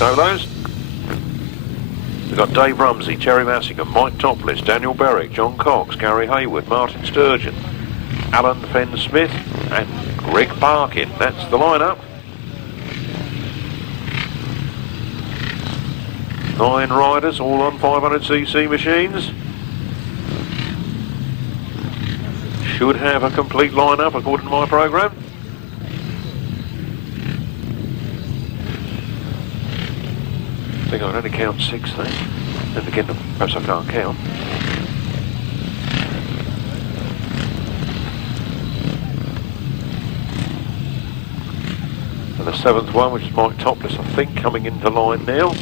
solos. We've got Dave Rumsey, Teri Massingham, Mike Topliss, Daniel Berwick, John Cox, Gary Hayward, Martyn Sturgeon, Alan Fenn-Smith and Greg Parkin. That's the lineup. 9 riders, all on 500cc machines. Should have a complete lineup according to my programme. I think I can only count 6 then. Then again, perhaps I can't count. And the 7th one, which is Mike Topliss, I think, coming into line now.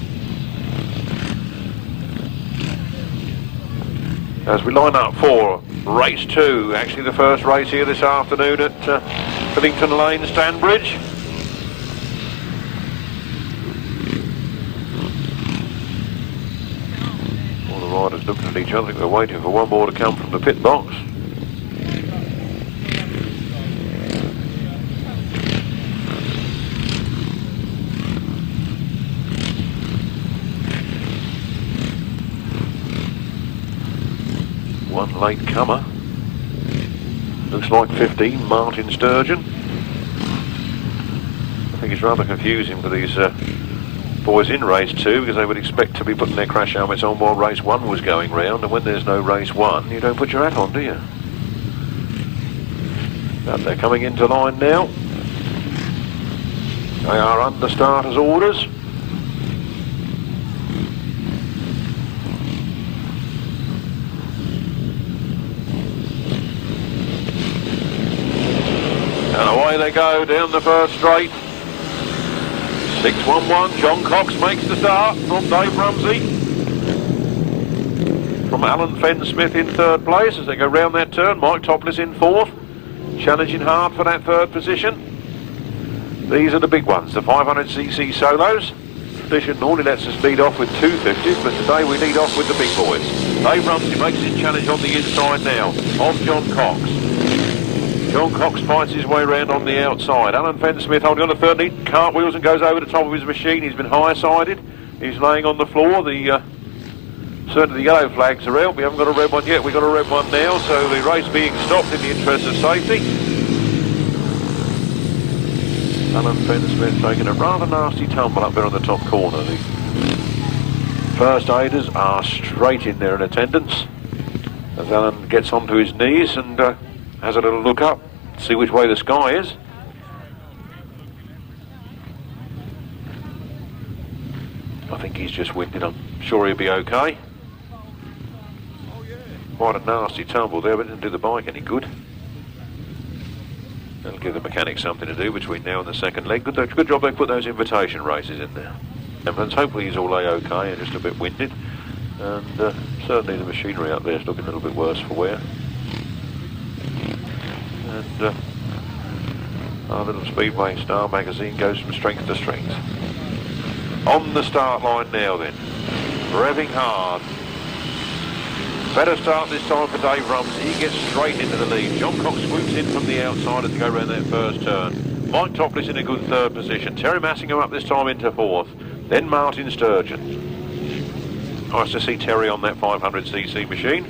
As we line up for race 2, actually the first race here this afternoon at Billington Lane, Stanbridge. All the riders looking at each other. I think they're waiting for one more to come from the pit box. One late comer. Looks like 15, Martyn Sturgeon. I think it's rather confusing for these boys in race 2 because they would expect to be putting their crash helmets on while race 1 was going round, and when there's no race 1 you don't put your hat on, do you? But they're coming into line now. They are under starters' orders. And away they go down the first straight. 6-1-1, John Cox makes the start from Dave Rumsey. From Alan Fenn-Smith in 3rd place as they go round that turn. Mike Topliss in 4th, challenging hard for that 3rd position. These are the big ones, the 500cc solos. Tradition normally lets us lead off with 250s, but today we lead off with the big boys. Dave Rumsey makes his challenge on the inside now of John Cox. John Cox fights his way round on the outside. Alan Fenn-Smith holding on to 3rd lead, cartwheels and goes over the top of his machine. He's been high-sided. He's laying on the floor. Certainly the yellow flags are out. We haven't got a red one yet. We've got a red one now, so the race being stopped in the interest of safety. Alan Fenn-Smith taking a rather nasty tumble up there on the top corner. The first aiders are straight in there in attendance as Alan gets onto his knees and has a little look up, see which way the sky is. I think he's just winded. I'm sure he'll be okay. Quite a nasty tumble there, but it didn't do the bike any good. That'll give the mechanics something to do between now and the 2nd leg. Good job they put those invitation races in there. And hopefully he's all okay and just a bit winded. And certainly the machinery out there is looking a little bit worse for wear. And our little Speedway Star magazine goes from strength to strength. On the start line now then, revving hard. Better start this time for Dave Rumsey. He gets straight into the lead. John Cox swoops in from the outside as they go around that first turn. Mike Topliss in a good 3rd position. Teri Massingham up this time into 4th. Then Martyn Sturgeon. Nice to see Teri on that 500cc machine.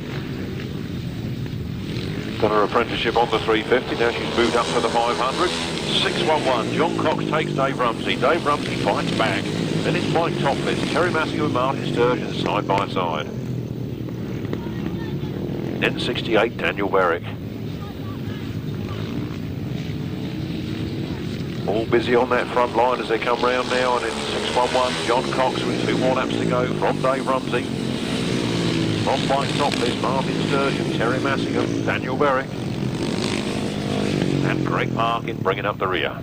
Done her apprenticeship on the 350, now she's moved up to the 500. 6-1-1, John Cox takes Dave Rumsey. Dave Rumsey fights back. Then it's Mike Topliss, Teri Massingham and Martyn Sturgeon side by side. Then 68, Daniel Berwick. All busy on that front line as they come round now, and in 6-1-1, John Cox with 2 more laps to go from Dave Rumsey. From Mike Topliss, Martyn Sturgeon, Teri Massingham, Daniel Berwick, and Greg Parkin bringing up the rear.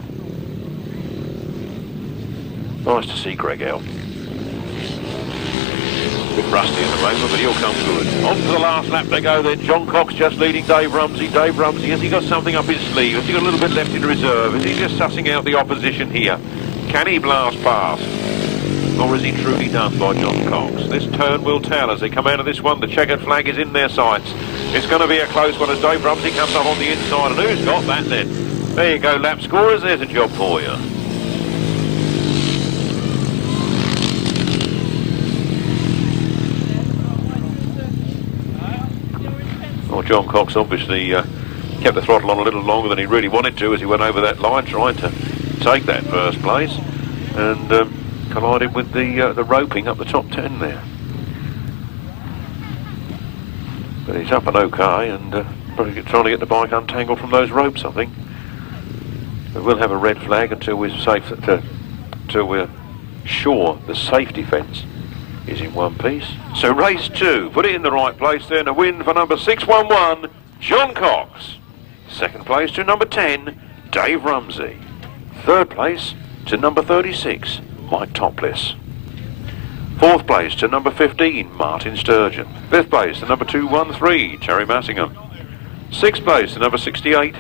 Nice to see Greg out. A bit rusty at the moment, but he'll come good. On to the last lap they go then. John Cox just leading Dave Rumsey. Dave Rumsey, has he got something up his sleeve? Has he got a little bit left in reserve? Is he just sussing out the opposition here? Can he blast past? Or is he truly done by John Cox? This turn will tell as they come out of this one. The checkered flag is in their sights. It's going to be a close one as Dave Rumsey comes up on the inside. And who's got that then? There you go, lap scorers. There's a job for you. John Cox obviously kept the throttle on a little longer than he really wanted to as he went over that line trying to take that first place, and collided with the roping up the top 10 there. But he's up and okay, and probably trying to get the bike untangled from those ropes, I think. But we'll have a red flag until we're safe, until we're sure the safety fence is in one piece. So race 2, put it in the right place there, and a win for number 611, John Cox. Second place to number 10, Dave Rumsey. Third place to number 36, Mike Topliss. Fourth place to number 15, Martyn Sturgeon. Fifth place to number 213, Teri Massingham. Sixth place to number 68,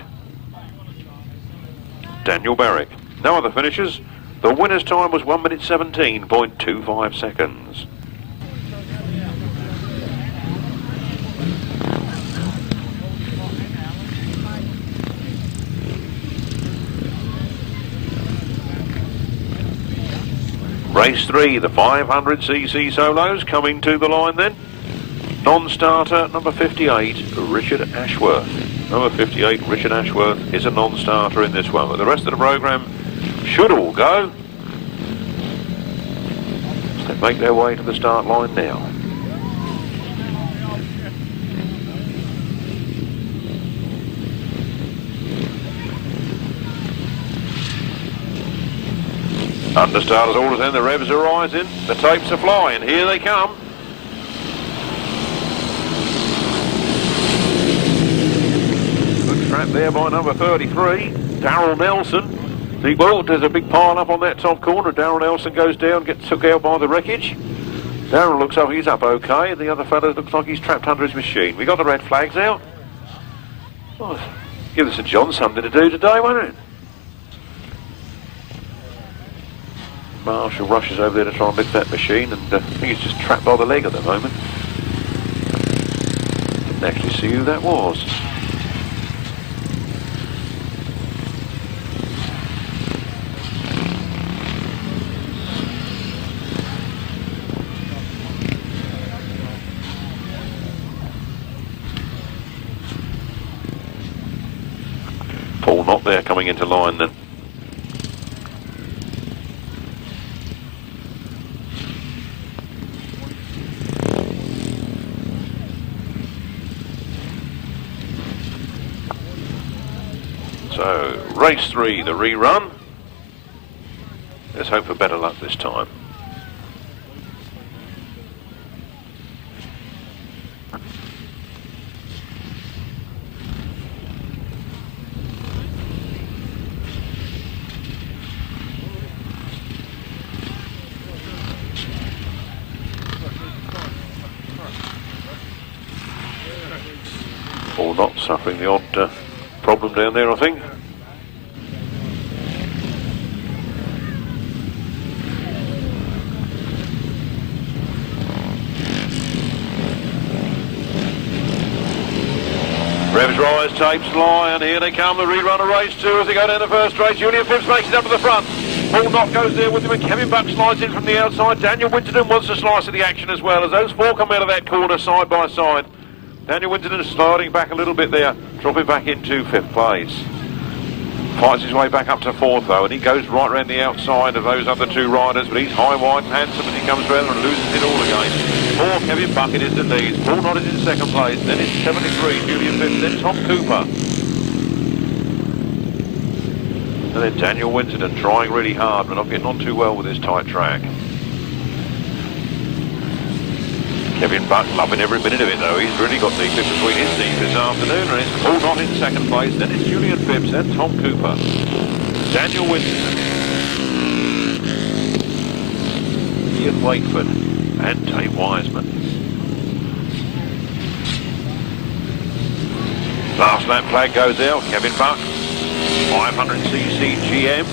Daniel Berwick. No other finishers. The winner's time was 1 minute 17.25 seconds. Race 3, the 500cc solos coming to the line then. Non-starter number 58, Richard Ashworth. Number 58, Richard Ashworth, is a non-starter in this one, but the rest of the programme should all go. So they make their way to the start line now. Understarters orders in, the revs are rising, the tapes are flying, here they come. Good trap there by number 33, Darryl Nelson. There's a big pile up on that top corner. Darryl Nelson goes down, gets took out by the wreckage. Darryl looks like he's up okay, the other fellow looks like he's trapped under his machine. We got the red flags out. Oh, give the St John something to do today, won't it? Marshall rushes over there to try and lift that machine, and I think he's just trapped by the leg at the moment. Didn't actually see who that was. Paul Knott there coming into line then. So, race 3, the rerun. Let's hope for better luck this time. Or not suffering the odd problem down there, I think. Revs rise, tapes fly, and here they come, the rerun of race 2 as they go down the first straight. Julian Phipps makes it up to the front. Paul Knott goes there with him, and Kevin Buck slides in from the outside. Daniel Winterton wants to slice of the action as well, as those four come out of that corner side by side. Daniel Winterton is sliding back a little bit there, dropping back into 5th place. Fights his way back up to 4th though, and he goes right round the outside of those other two riders, but he's high, wide and handsome as he comes round and loses it all again. Poor Kevin Bucket is the lead. Paul Knott is in 2nd place, then it's 73, Julian Phipps, then Tom Cooper. And then Daniel Winterton trying really hard, but not getting on too well with this tight track. Kevin Buck loving every minute of it though. He's really got the clip between his teeth this afternoon, and it's Paul Knott in 2nd place, then it's Julian Phipps, then Tom Cooper. Daniel Winterton, Ian Wakeford and Dave Wiseman. Last lap flag goes out, Kevin Buck, 500cc GM,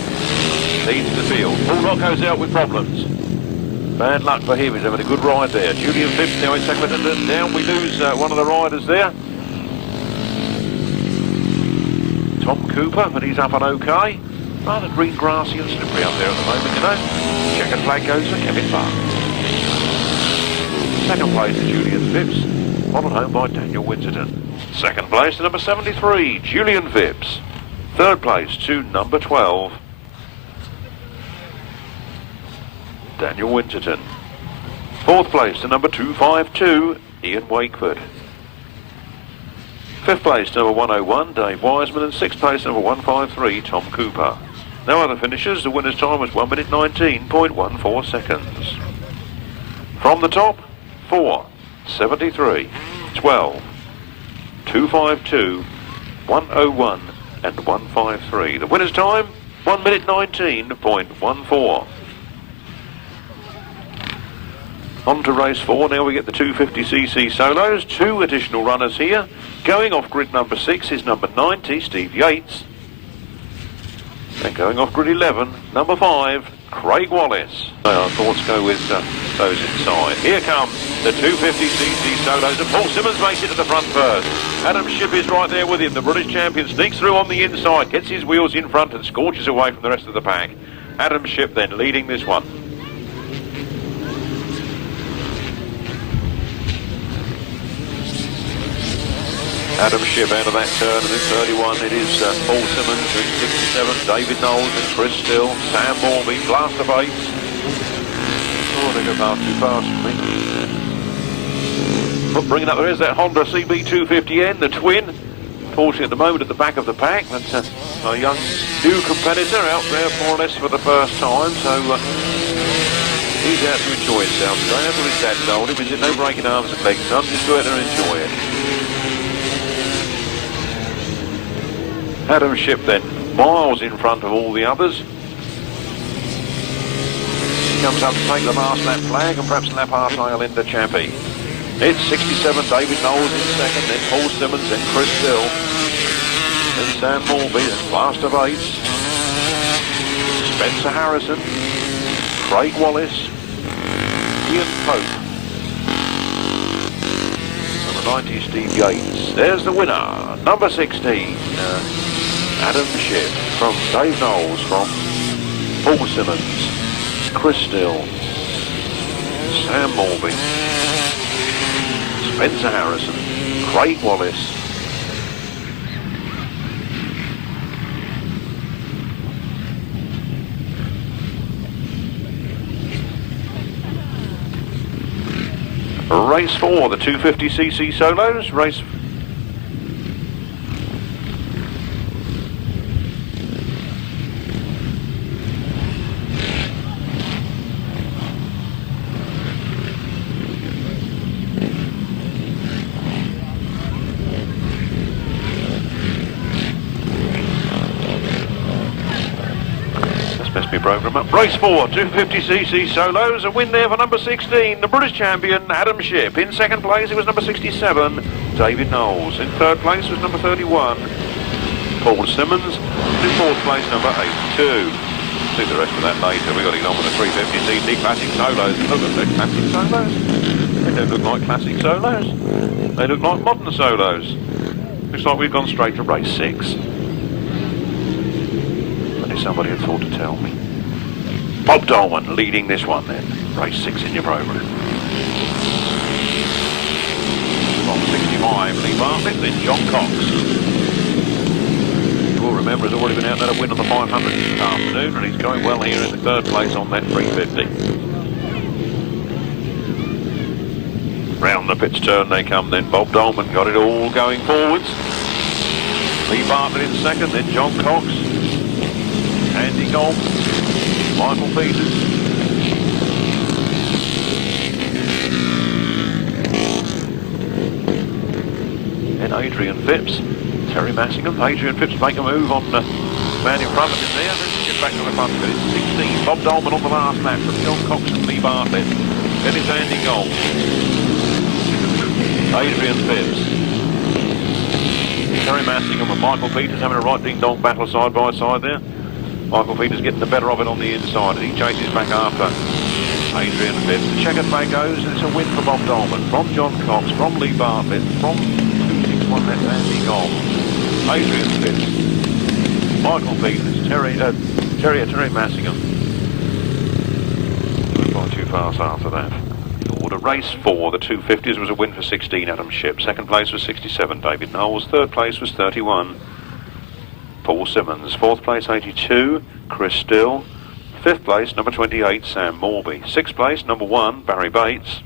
leads the field. Paul Knott goes out with problems. Bad luck for him, he's having a good ride there. Julian Phipps now in 2nd, and down we lose one of the riders there. Tom Cooper, but he's up and okay. Rather green, grassy and slippery up there at the moment, you know. Checkered flag goes for Kevin Buck. 2nd place to Julian Phipps. followed home by Daniel Winterton. Second place to number 73, Julian Phipps. Third place to number 12, Daniel Winterton. Fourth place to number 252, Ian Wakeford. Fifth place to number 101, Dave Wiseman, and sixth place to number 153, Tom Cooper. No other finishers. The winner's time was 1 minute 19.14 seconds. From the top, 4, 73, 12, 252, 101 and 153. The winner's time, 1 minute 19.14. On to race 4. Now we get the 250cc solos. 2 additional runners here. Going off grid number 6 is number 90, Steve Yates. And going off grid 11, number 5, Craig Wallace. Our thoughts go with those inside. Here come the 250cc solos, and Paul Simmons makes it to the front first. Adam Shipp is right there with him. The British champion sneaks through on the inside, gets his wheels in front and scorches away from the rest of the pack. Adam Shipp then leading this one. Adam Shipp out of that turn, and in 31 it is Paul Simmons, in 67 David Knowles and Chris Still, Sam Morby, Blaster Bates. Oh, they go far too fast for me. But bringing up there is that Honda CB250N, the twin. Fortunately at the moment at the back of the pack, that's a young new competitor out there more or less for the first time, so he's out to enjoy himself today. That's what his dad told him, is it no breaking arms and legs, son, just go out there and enjoy it. Adam Shipp then, miles in front of all the others. Comes up to take the last lap flag and perhaps lap our tail into Chappie. It's 67, David Knowles in second, then Paul Simmons, then Chris Still, then Sam Morby, then Blaster Bates, Spencer Harrison, Craig Wallace, Ian Pope, number 90, Steve Yates. There's the winner, number 16. Adam Shipp, from Dave Knowles, from Paul Simmons, Chris Still, Sam Morby, Spencer Harrison, Craig Wallace, race 4, the 250cc solos, race program up. Race 4, 250cc solos, a win there for number 16, the British champion, Adam Shipp. In second place, it was number 67, David Knowles. In third place was number 31, Paul Simmons. In fourth place, number 82. See the rest of that later. We've got to get on with the 350cc classic solos. Look at the classic solos. They don't look like classic solos. They look like modern solos. Looks like we've gone straight to race 6. Only somebody had thought to tell me. Bob Dolman leading this one then. Race 6 in your programme. From 65, Lee Bartlett, then John Cox. You will remember has already been out there to win on the 500 this afternoon, and he's going well here in the third place on that 350. Round the pits turn they come then. Bob Dolman got it all going forwards. Lee Bartlett in second, then John Cox, Andy Gomm, Michael Peters, and Adrian Phipps. Teri Massingham. Adrian Phipps make a move on the man in front of him there. Let's get back to the front of it. It's 16. Bob Dolman on the last lap from John Cox and Lee Bartlett. Then it's Andy Gomm. Adrian Phipps. Teri Massingham and Michael Peters having a right ding-dong battle side by side there. Michael Peters getting the better of it on the inside, and he chases back after Adrian Phipps. The checkered flag goes, and it's a win for Bob Dolman. From John Cox, from Lee Bartlett, from 261, that's Andy Gomm. Adrian Phipps, Michael Peters, Teri Massingham. Not too fast after that. order. Race 4, the 250s, was a win for 16, Adam Shipp. Second place was 67, David Knowles. Third place was 31, Paul Simmons. Fourth place, 82, Chris Still. Fifth place, number 28, Sam Morby. Sixth place, number 1, Barrie Bates.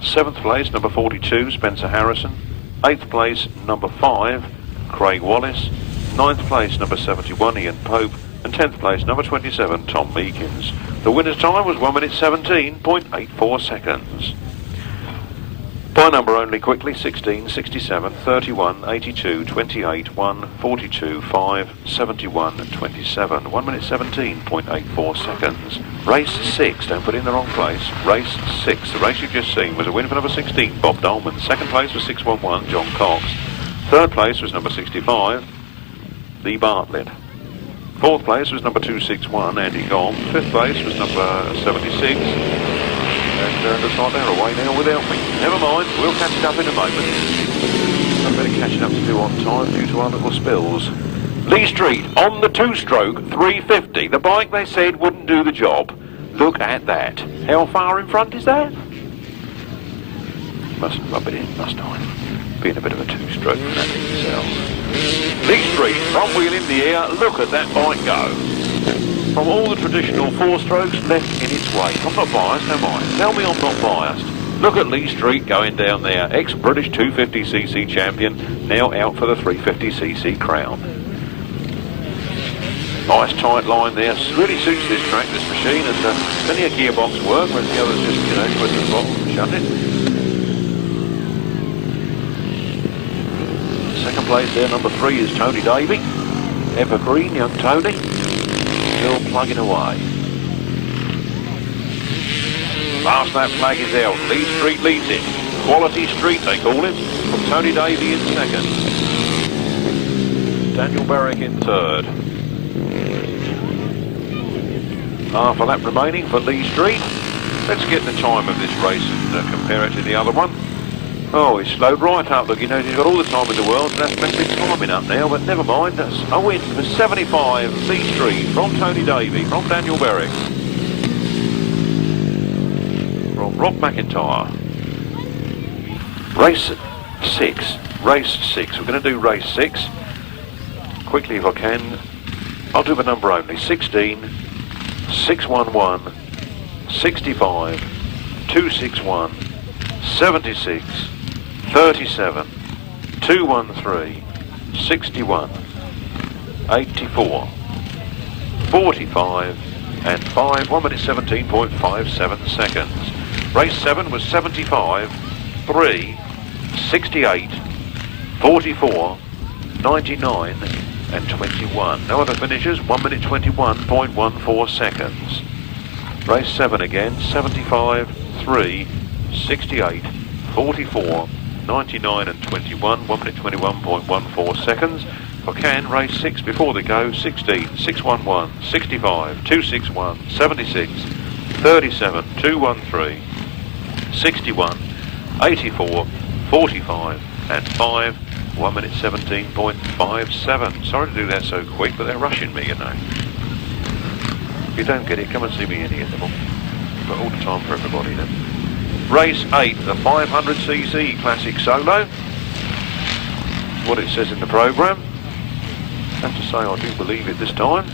Seventh place, number 42, Spencer Harrison. Eighth place, number 5, Craig Wallace. Ninth place, number 71, Ian Pope. And 10th place, number 27, Tom Meakins. The winner's time was 1 minute 17.84 seconds. By number only quickly: 16, 67, 31, 82, 28, 1, 42, 5, 71 and 27. 1 minute 17.84 seconds. Race 6, don't put it in the wrong place. Race 6, the race you've just seen, was a win for number 16, Bob Dolman. Second place was 611, John Cox. Third place was number 65, Lee Bartlett. Fourth place was number 261, Andy Gomm. Fifth place was number 76. And looks like they're away now without me. Never mind, we'll catch it up in a moment. A bit of catching up to do on time due to our little spills. Lee Street on the 2-stroke 350. The bike they said wouldn't do the job. Look at that. How far in front is that? Mustn't rub it in, must I? Being a bit of a 2-stroke for that itself. Lee Street, front wheel in the air. Look at that bike go. From all the traditional 4-strokes, left in its way. I'm not biased, am I? Tell me I'm not biased. Look at Lee Street going down there. Ex-British 250cc champion, now out for the 350cc crown. Nice tight line there. Really suits this track, this machine, and plenty of gearbox work, whereas the others just, put it in the bottom and shut it. Second place there, number 3, is Tony Davey. Evergreen, young Tony. Still plugging away. Last that flag is out. Lee Street leads it. Quality Street, they call it. From Tony Davey in second. Daniel Berwick in third. Half a lap remaining for Lee Street. Let's get the time of this race and compare it to the other one. Oh, he's slowed right up. Look, he knows he's got all the time in the world, and that's best bit timing up now, but never mind. That's a win for 75, Lee Street, from Tony Davey, from Daniel Berwick, from Rob McIntyre. Race 6. We're going to do race 6. Quickly if I can. I'll do the number only. 16, 611, 65, 261, 76, 37, 213, 61, 84, 45 and 5, 1 minute 17.57 seconds. Race 7 was 75, 3, 68, 44, 99 and 21. No other finishes, 1 minute 21.14 seconds. Race 7 again, 75, 3, 68, 44, 99 and 21, 1 minute 21.14 seconds. If I can, race 6 before they go: 16, 611, 65, 261, 76, 37, 213, 61, 84, 45 and 5, 1 minute 17.57. Sorry to do that so quick, but they're rushing me, you know. If you don't get it, come and see me in the interval. Got all the time for everybody then. Race 8, the 500cc Classic Solo. That's what it says in the programme. I have to say I do believe it this time.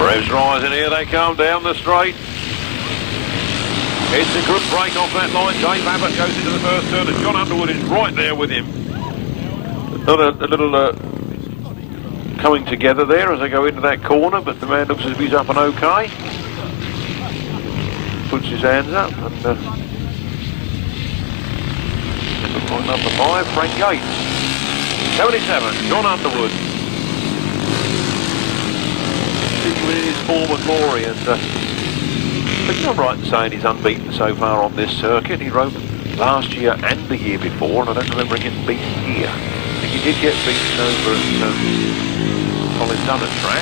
Revs rising, here they come down the straight. It's a good break off that line. Dave Abbott goes into the first turn and John Underwood is right there with him. Not a little coming together there as they go into that corner, but the man looks as if he's up and okay. Puts his hands up and number 5, Frank Yates. 77, John Underwood. In his former glory, and but you're not right in saying he's unbeaten so far on this circuit. He rode last year and the year before, and I don't remember him getting beaten here. I think he did get beaten over at Colin's done a track.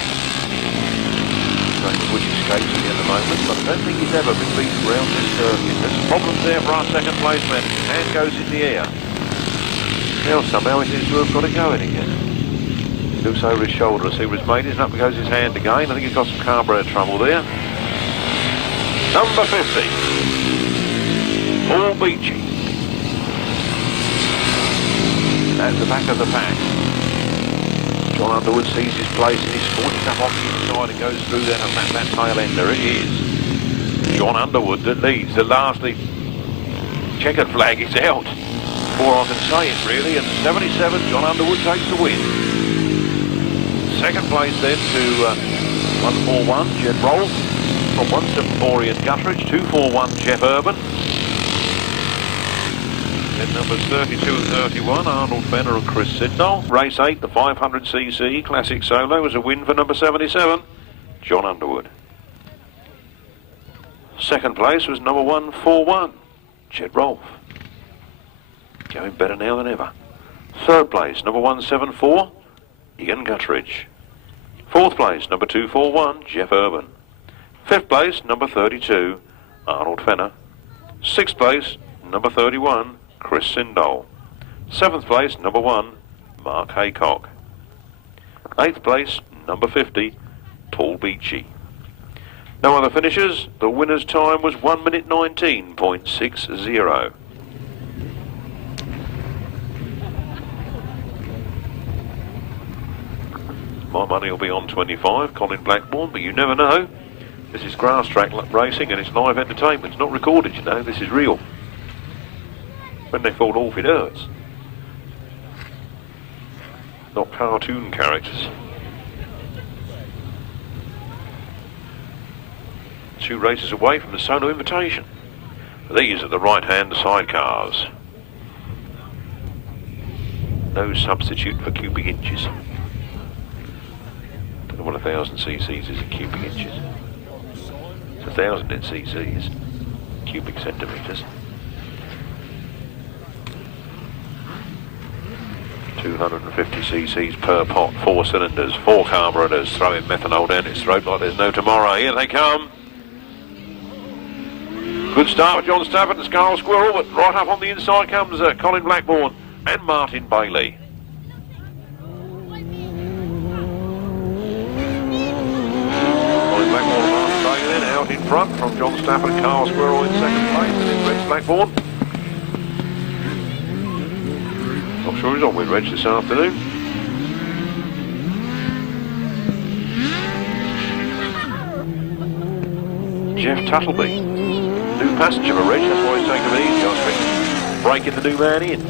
Which escapes me at the moment, but I don't think he's ever been beaten round this circuit. There's problems there for our second place man. His hand goes in the air. Now somehow he seems to have got it going again. He looks over his shoulder to see where his mate is, and up goes his hand again. I think he's got some carburetor trouble there. Number 50, Paul Beachy. At the back of the pack. John Underwood sees his place and he's forced up off the inside and goes through there and that tail end. There it is. John Underwood that leads. The lastly checkered flag is out. Before I can say it really. And 77, John Underwood takes the win. Second place then to 141, Jed Rolph. From 174, Ian Guttridge. 241, Geoff Urben. Then numbers 32 and 31, Arnold Fenner and Chris Sidnall. Race 8, the 500cc Classic Solo, was a win for number 77, John Underwood. Second place was number 141, Jed Rolph. Going better now than ever. Third place, number 174, Ian Guttridge. Fourth place, number 241, Geoff Urben. Fifth place, number 32, Arnold Fenner. Sixth place, number 31, Chris Sidnall. Seventh place, number 1, Mark Haycock. Eighth place, number 50, Paul Beachy. No other finishers. The winner's time was 1 minute 19.60. My money will be on 25, Colin Blackbourn, but you never know. This is grass track racing and it's live entertainment. It's not recorded, you know, this is real. When they fall off, it hurts. Not cartoon characters. 2 races away from the solo invitation. These are the right-hand sidecars. No substitute for cubic inches. Don't know what 1,000cc is in cubic inches. It's 1,000 in cc's, cubic centimetres. 250cc per pot, 4 cylinders, 4 carburetors, throwing methanol down its throat like there's no tomorrow. Here they come. Good start with John Stafford and Scarl Squirrel, but right up on the inside comes Colin Blackbourn and Martyn Bailey. Colin Blackbourn and Martyn Bailey then out in front from John Stafford and Carl Squirrel in second place, and then Reg Blackbourn. Not sure he's on with Reg this afternoon. Jeff Tuttleby, new passenger for Reg, that's why he's taking it easy, I think. Breaking the new man in.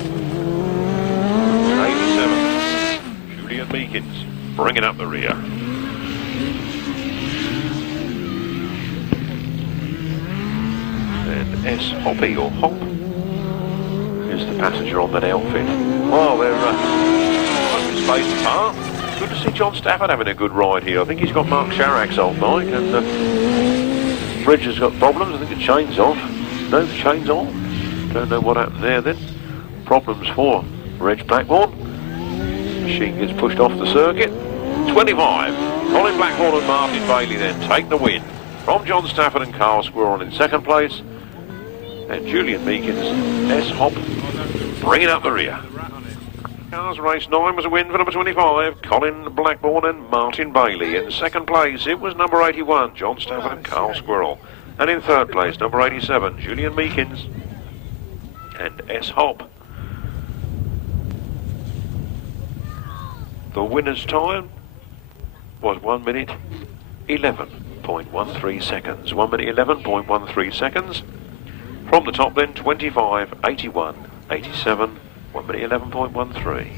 87, Julian Meakins, bringing up the rear. And S. Hoppy, or Hop, is the passenger on that outfit. Well, they're spaced apart. Good to see John Stafford having a good ride here. I think he's got Mark Sharrock's old bike, and Reg has got problems. I think the chain's off. No, the chain's on. Don't know what happened there then. Problems for Reg Blackbourn. Machine gets pushed off the circuit. 25. Colin Blackbourn and Martyn Bailey then take the win from John Stafford and Carl Squirrel in second place. And Julian Meakins, S. Hop, bringing up the rear. Cars race 9 was a win for number 25, Colin Blackbourn and Martyn Bailey. In second place, it was number 81, John Stafford and Carl Squirrel. And in third place, number 87, Julian Meakins and S. Hop. The winner's time was 1 minute 11.13 seconds. 1 minute 11.13 seconds. From the top then, 25, 81, 87, 1 minute 11.13.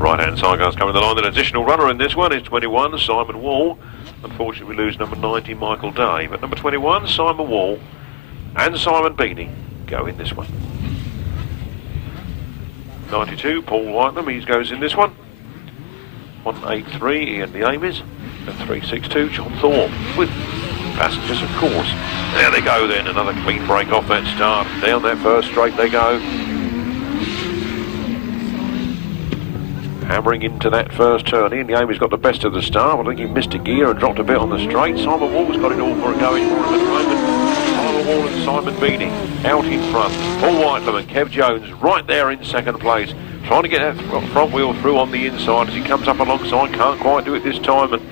Right-hand Sidecars coming the line. An additional runner in this one is 21, Simon Wall. Unfortunately, we lose number 90, Michael Day. But number 21, Simon Wall, and Simon Beanie go in this one. 92, Paul Whitelam, he goes in this one. 183, Ian the Amies. And 362, John Thorpe, with passengers, of course. There they go then, another clean break off that start. Down that first straight they go. Hammering into that first turn. Ian the Amy's got the best of the start. I think he missed a gear and dropped a bit on the straight. Simon Wall's got it all for a going for him at the moment. Simon Wall and Simon Beanie out in front. Paul Whitelam and Kev Jones right there in second place. Trying to get that front wheel through on the inside as he comes up alongside. Can't quite do it this time and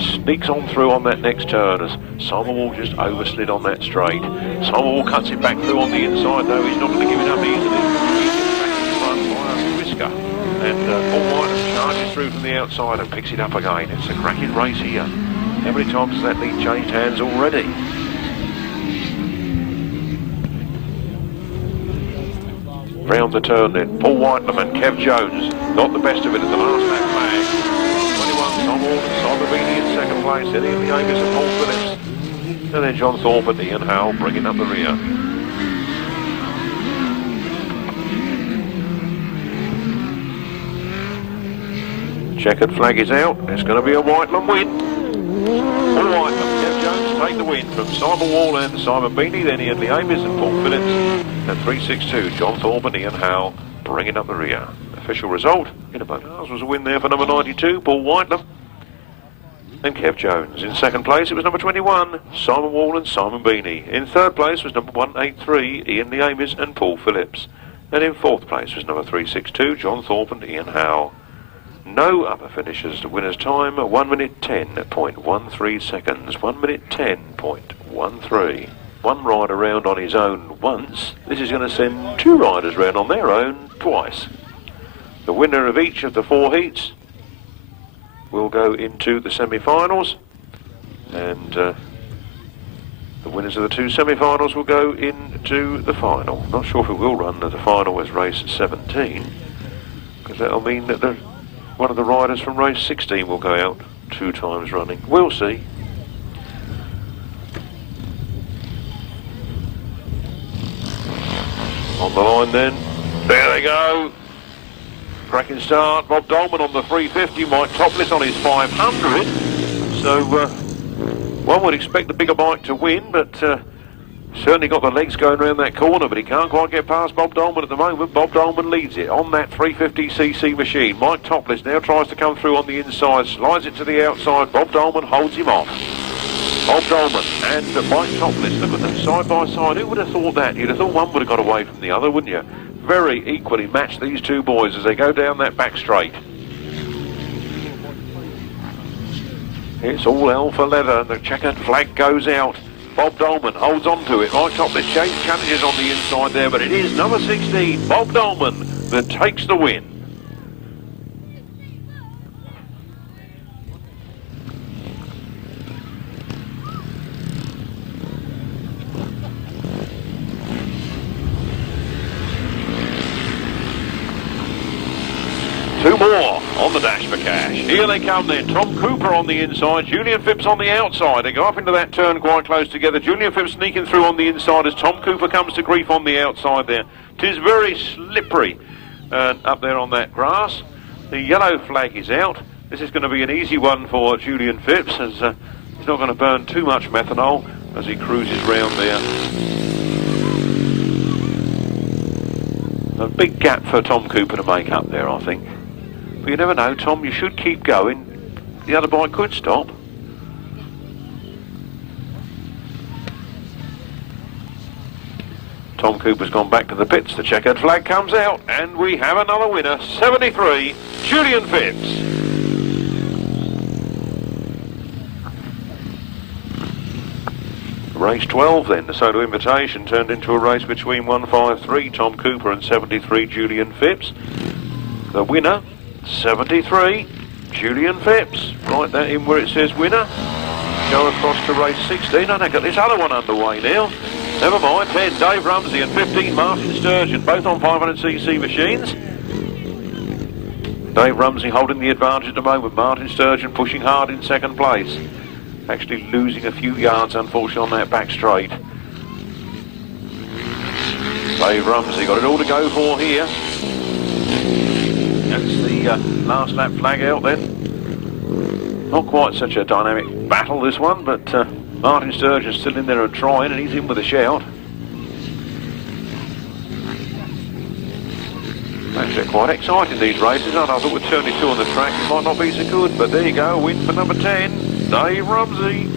sneaks on through on that next turn as Simon Wall just overslid on that straight. Simon Wall cuts it back through on the inside though. He's not going to give it up easily. He gets back in front by a whisker. And Paul Whitelam charges through from the outside and picks it up again. It's a cracking race here. How many times has that lead changed hands already? Round the turn then, Paul Whitelam and Kev Jones got the best of it at the last lap flag. 21, Tom Hall and Simon Beanie in second place. Then Ian the Amies and Paul Phillips. And then John Thorpe and Ian Howell bringing up the rear. Checkered flag is out. It's going to be a Whitelam win. Paul Whitelam, Kev Jones take the win from Simon Wall and Simon Beanie. Then Ian the Amies and Paul Phillips. And 362, John Thorpe and Ian Howell bringing up the rear. Official result in a moment was a win there for number 92, Paul Whitelam. And Kev Jones. In second place it was number 21, Simon Wall and Simon Beanie. In third place was number 183, Ian the Amies and Paul Phillips. And in fourth place was number 362, John Thorpe and Ian Howell. No other finishers. The winner's time, 1 minute 10.13 seconds. 1 minute 10.13. One rider round on his own once. This is going to send two riders round on their own twice. The winner of each of the four heats will go into the semi-finals, and the winners of the two semi-finals will go into the final. Not sure if it will run the final as race 17, because that'll mean that one of the riders from race 16 will go out 2 times running. We'll see. On the line then, there they go. Cracking start, Bob Dolman on the 350, Mike Topliss on his 500. So one would expect the bigger bike to win, but certainly got the legs going around that corner, but he can't quite get past Bob Dolman at the moment. Bob Dolman leads it on that 350cc machine. Mike Topliss now tries to come through on the inside, slides it to the outside. Bob Dolman holds him off. Bob Dolman and Mike Topliss, look at them side by side. Who would have thought that? You'd have thought one would have got away from the other, wouldn't you? Very equally matched, these two boys, as they go down that back straight. It's all hell for leather, and the checkered flag goes out. Bob Dolman holds on to it. Mike Topliss challenges on the inside there, but it is number 16, Bob Dolman, that takes the win. Two more on the dash for cash. Here they come then. Tom Cooper on the inside, Julian Phipps on the outside. They go up into that turn quite close together. Julian Phipps sneaking through on the inside as Tom Cooper comes to grief on the outside there. Tis very slippery up there on that grass. The yellow flag is out. This is going to be an easy one for Julian Phipps, as he's not going to burn too much methanol as he cruises round there. A big gap for Tom Cooper to make up there, I think. But you never know, Tom, you should keep going. The other bike could stop. Tom Cooper's gone back to the pits. The checkered flag comes out, and we have another winner, 73, Julian Phipps. Race 12 then, the Soto Invitation turned into a race between 153, Tom Cooper, and 73, Julian Phipps. The winner, 73, Julian Phipps. Write that in where it says winner. Go across to race 16. And they've got this other one underway now. Never mind, 10, Dave Rumsey, and 15, Martyn Sturgeon, both on 500cc machines. Dave Rumsey holding the advantage at the moment. Martyn Sturgeon pushing hard in second place. Actually losing a few yards, unfortunately, on that back straight. Dave Rumsey got it all to go for here. That's the last lap flag out then. Not quite such a dynamic battle, this one, but Martyn Sturgeon's still in there and trying, and he's in with a shout. Actually quite exciting, these races. I thought with 22 on the track it might not be so good, but there you go, win for number 10, Dave Rumsey.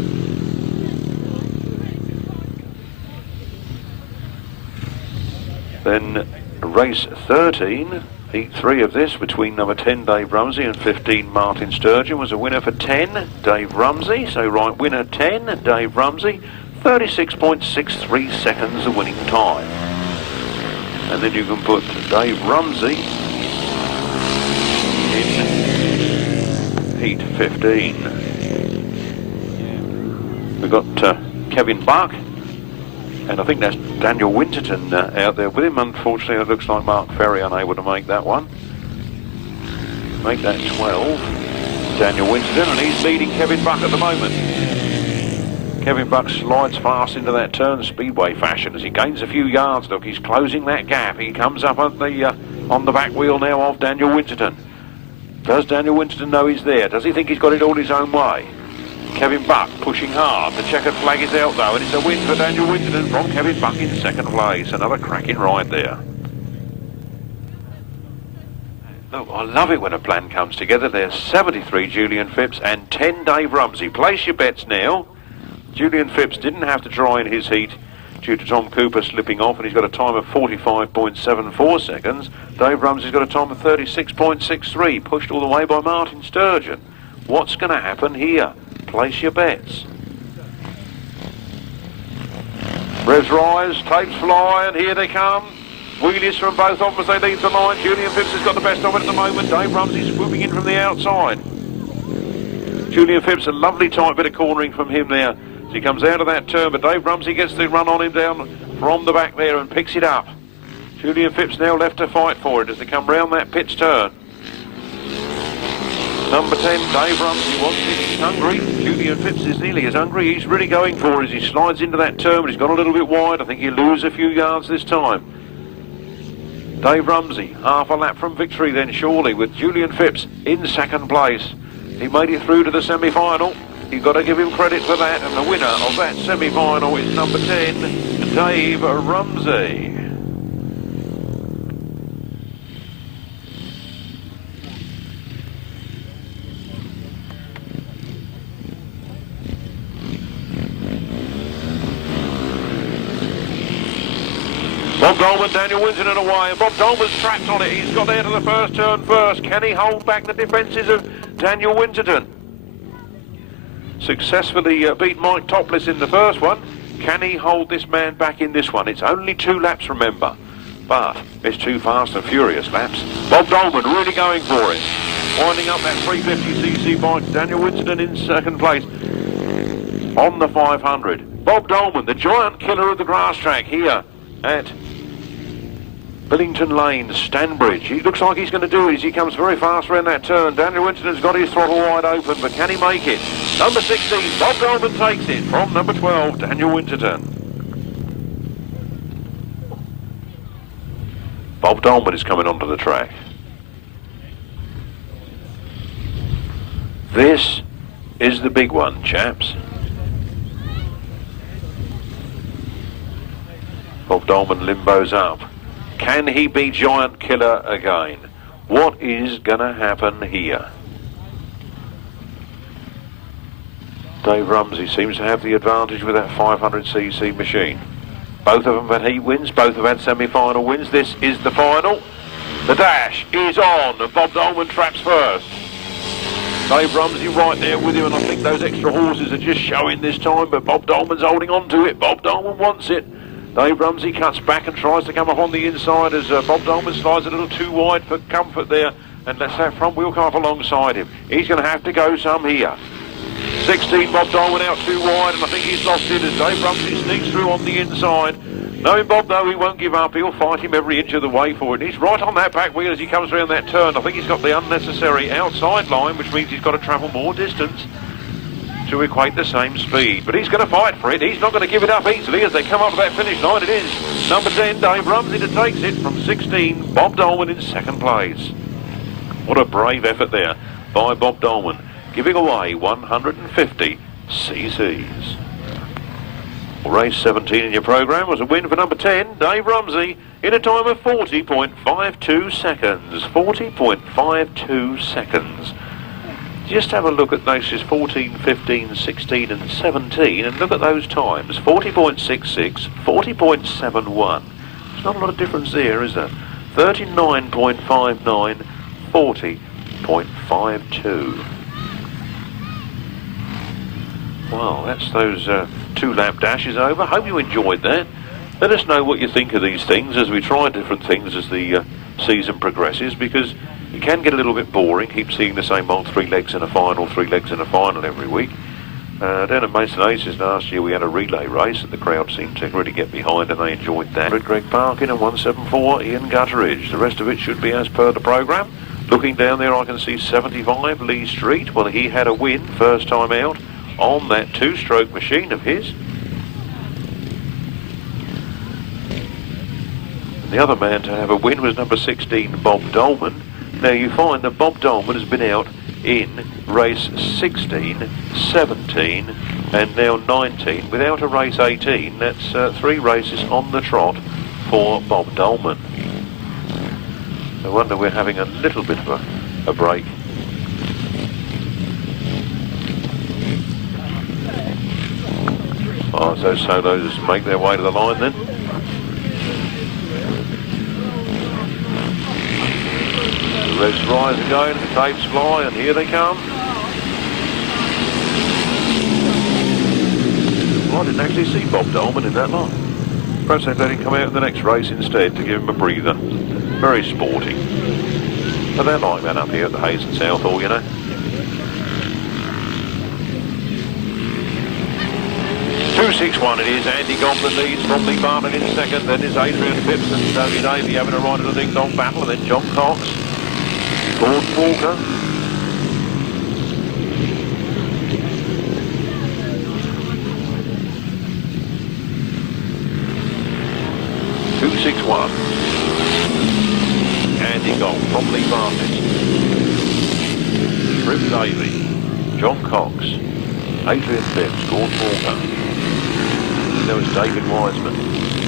Then race 13, heat 3 of this, between number 10 Dave Rumsey and 15 Martyn Sturgeon, was a winner for 10, Dave Rumsey. So right, winner 10, Dave Rumsey, 36.63 seconds the winning time. And then you can put Dave Rumsey in heat 15. We've got Kevin Buck, and I think that's Daniel Winterton out there with him. Unfortunately, it looks like Mark Ferry unable to make that one. Make that 12. Daniel Winterton, and he's leading Kevin Buck at the moment. Kevin Buck slides fast into that turn speedway fashion as he gains a few yards. Look, he's closing that gap. He comes up on the back wheel now of Daniel Winterton. Does Daniel Winterton know he's there? Does he think he's got it all his own way? Kevin Buck pushing hard. The checkered flag is out though, and it's a win for Daniel Winterton from Kevin Buck in second place. Another cracking ride there. Look, I love it when a plan comes together. There's 73 Julian Phipps and 10 Dave Rumsey. Place your bets now. Julian Phipps didn't have to try in his heat due to Tom Cooper slipping off, and he's got a time of 45.74 seconds. Dave Rumsey's got a time of 36.63, pushed all the way by Martyn Sturgeon. What's going to happen here? Place your bets. Revs rise, tapes fly, and here they come. Wheelies from both of them as they leave the line. Julian Phipps has got the best of it at the moment. Dave Rumsey swooping in from the outside. Julian Phipps, a lovely tight bit of cornering from him there. He comes out of that turn, but Dave Rumsey gets the run on him down from the back there and picks it up. Julian Phipps now left to fight for it as they come round that pit's turn. Number 10, Dave Rumsey wants it. He's hungry. Julian Phipps is nearly as hungry. He's really going for it as he slides into that turn, but he's gone a little bit wide. I think he'll lose a few yards this time. Dave Rumsey, half a lap from victory then surely, with Julian Phipps in second place. He made it through to the semi-final. You've got to give him credit for that, and the winner of that semi-final is number 10, Dave Rumsey. Bob Dolman, Daniel Winterton away, and Bob Dolman's trapped on it. He's got there to the first turn first. Can he hold back the defences of Daniel Winterton? Successfully beat Mike Topliss in the first one. Can he hold this man back in this one? It's only 2 laps, remember, but it's 2 fast and furious laps. Bob Dolman really going for it, winding up that 350cc bike. Daniel Winterton in second place on the 500. Bob Dolman, the giant killer of the grass track here at Billington Lane, Stanbridge. He looks like he's going to do it as he comes very fast around that turn. Daniel Winterton's got his throttle wide open, but can he make it? Number 16, Bob Dolman takes it from number 12, Daniel Winterton. Bob Dolman is coming onto the track. This is the big one, chaps. Bob Dolman limbos up. Can he be giant killer again? What is going to happen here? Dave Rumsey seems to have the advantage with that 500cc machine. Both of them have had heat wins, both have had semi-final wins. This is the final. The dash is on, and Bob Dolman traps first. Dave Rumsey right there with him, and I think those extra horses are just showing this time, but Bob Dolman's holding on to it. Bob Dolman wants it. Dave Rumsey cuts back and tries to come up on the inside as Bob Dolman slides a little too wide for comfort there, and lets that front wheel come up alongside him. He's going to have to go some here. 16, Bob Dolman out too wide, and I think he's lost it as Dave Rumsey sneaks through on the inside. Knowing Bob, though, he won't give up. He'll fight him every inch of the way for it. He's right on that back wheel as he comes around that turn. I think he's got the unnecessary outside line, which means he's got to travel more distance to equate the same speed. But he's going to fight for it. He's not going to give it up easily as they come up to that finish line. It is number 10, Dave Rumsey, that takes it from 16. Bob Dolman in second place. What a brave effort there by Bob Dolman, giving away 150 cc's. Race 17 in your programme was a win for number 10, Dave Rumsey, in a time of 40.52 seconds. 40.52 seconds. Just have a look at races 14, 15, 16 and 17 and look at those times. 40.66, 40.71. There's not a lot of difference there, is there? 39.59, 40.52. Well, that's those 2 lap dashes over. Hope you enjoyed that. Let us know what you think of these things as we try different things as the season progresses, because it can get a little bit boring. Keep seeing the same old 3 legs in a final, 3 legs in a final every week. Down at Mason Aces last year we had a relay race that the crowd seemed to really get behind and they enjoyed that. Greg Parkin and 174 Ian Gutteridge. The rest of it should be as per the programme. Looking down there I can see 75 Lee Street. Well, he had a win first time out on that 2-stroke machine of his. And the other man to have a win was number 16, Bob Dolman. Now you find that Bob Dolman has been out in race 16, 17 and now 19 without a race 18. That's 3 races on the trot for Bob Dolman. No wonder we're having a little bit of a break. Oh, so solos make their way to the line then. The reds rise again, the tapes fly, and here they come. Well, I didn't actually see Bob Dolman in that line. Perhaps they'd let him come out in the next race instead to give him a breather. Very sporty. But they're like that up here at the Hayes and Southall, you know. 261 it is. Andy Gomm that leads from Lee Bartlett in second. Then is Adrian Phipps and Tony Davey having a ride in a ding-dong battle. And then John Cox, Gordon Walker. Andy Gomm from Lee Bartlett. Shrimp Davey, John Cox, Adrian Phipps, Gordon Walker. There was David Wiseman,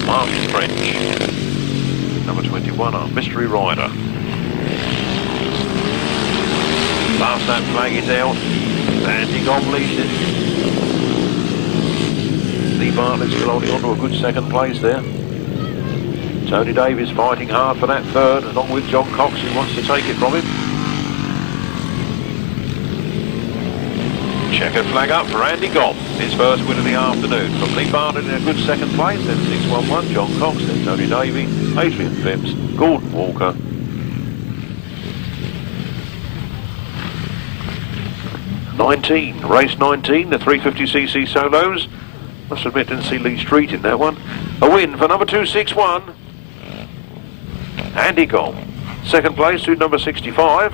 Martin French, number 21, our mystery rider. Last that flag is out. Andy Gomm leads it. Lee Bartlett's still holding on to a good second place there. Tony Davies fighting hard for that third, along with John Cox, who wants to take it from him. Checkered flag up for Andy Gomm, his first win of the afternoon. From Lee Bartlett in a good second place, then 611, John Cox, then Tony Davey, Adrian Phipps, Gordon Walker. Race 19, the 350cc solos. Must admit, didn't see Lee Street in that one. A win for number 261, Andy Gomm. Second place to number 65.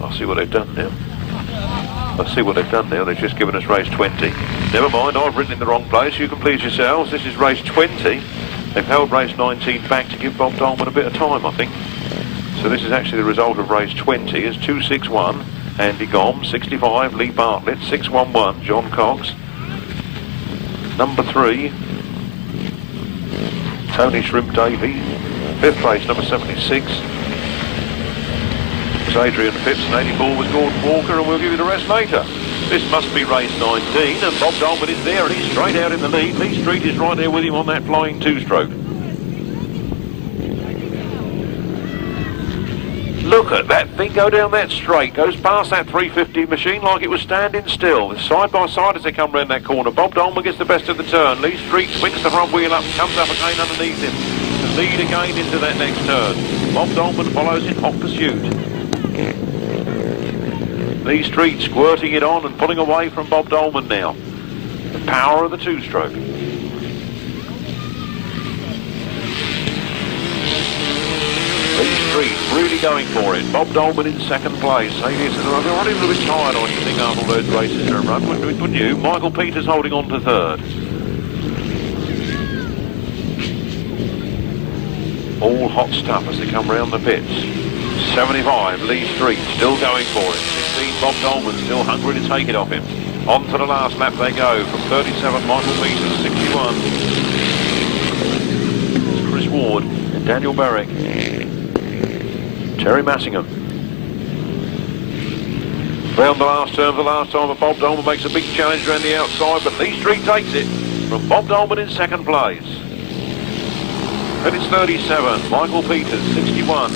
I'll see what they've done now. They've just given us race 20. Never mind, I've written in the wrong place. You can please yourselves. This is race 20. They've held race 19 back to give Bob Dolman a bit of time, I think. So this is actually the result of race 20. Is 261, Andy Gomm. 65, Lee Bartlett. 611, John Cox. Number 3, Tony Shrimp Davey. 5th place, number 76. It's Adrian Phipps, and 84 was Gordon Walker, and we'll give you the rest later. This must be race 19, and Bob Dolman is there, and he's straight out in the lead. Lee Street is right there with him on that flying 2-stroke. Look at that thing go down that straight, goes past that 350 machine like it was standing still. Side by side as they come round that corner. Bob Dolman gets the best of the turn. Lee Street swings the front wheel up and comes up again underneath him. To lead again into that next turn. Bob Dolman follows in hot pursuit. Lee Street squirting it on and pulling away from Bob Dolman now. The power of the 2-stroke. really going for it. Bob Dolman in second place. They're running a little bit tired, I think, after all those races in a run, wouldn't you? Michael Peters holding on to third. All hot stuff as they come round the pits. 75, Lee Street, still going for it. 16, Bob Dolman, still hungry to take it off him. On to the last lap they go. From 37, Michael Peters, 61. It's Chris Ward and Daniel Berwick. Teri Massingham. Round the last turn for the last time, but Bob Dolman makes a big challenge around the outside, but Lee Street takes it from Bob Dolman in second place. Then it's 37, Michael Peters, 61.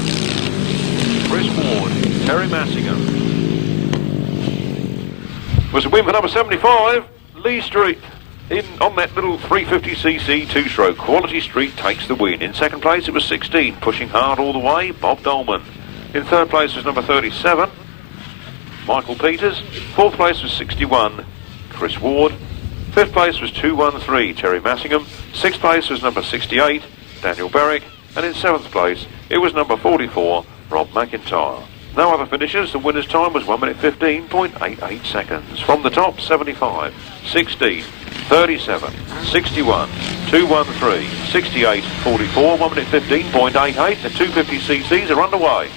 Chris Ward, Teri Massingham. Was a win for number 75, Lee Street. On that little 350cc two-stroke, Quality Street takes the win. In second place it was 16, pushing hard all the way, Bob Dolman. In third place was number 37, Michael Peters. Fourth place was 61, Chris Ward. Fifth place was 213, Teri Massingham. Sixth place was number 68, Daniel Berwick. And in seventh place it was number 44, Rob McIntyre. No other finishers. The winner's time was 1 minute 15.88 seconds. From the top, 75, 16, 37, 61, 213, 68, 44, 1 minute 15.88. The 250cc's are underway.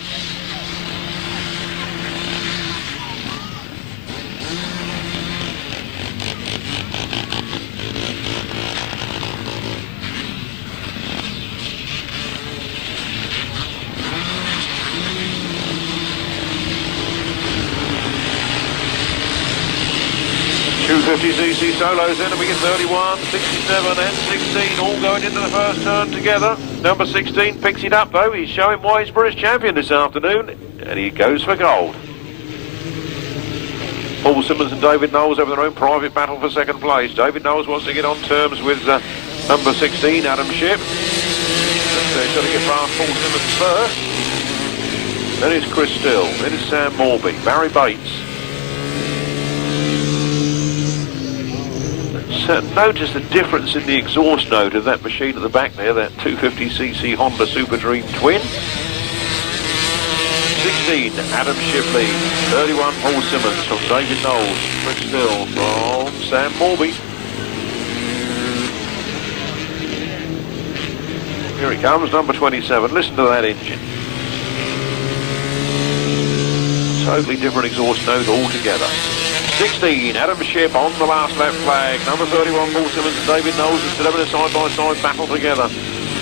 cc solos then, and we get 31, 67 and 16 all going into the first turn together. Number 16 picks it up though. He's showing why he's British champion this afternoon, and he goes for gold. Paul Simmons and David Knowles have their own private battle for second place. David Knowles wants to get on terms with number 16, Adam Shipp. He's got to get past Paul Simmons first. Then it's Chris Still, then it's Sam Morby, Barrie Bates. Notice the difference in the exhaust note of that machine at the back there, that 250cc Honda Super Dream Twin. 16, Adam Shipp leads. 31, Paul Simmons from David Knowles. Chris Still from Sam Morby. Here he comes, number 27. Listen to that engine. Totally different exhaust note altogether. 16, Adam Shipp on the last lap flag. Number 31, Paul Simmons and David Knowles are still having a side-by-side battle together.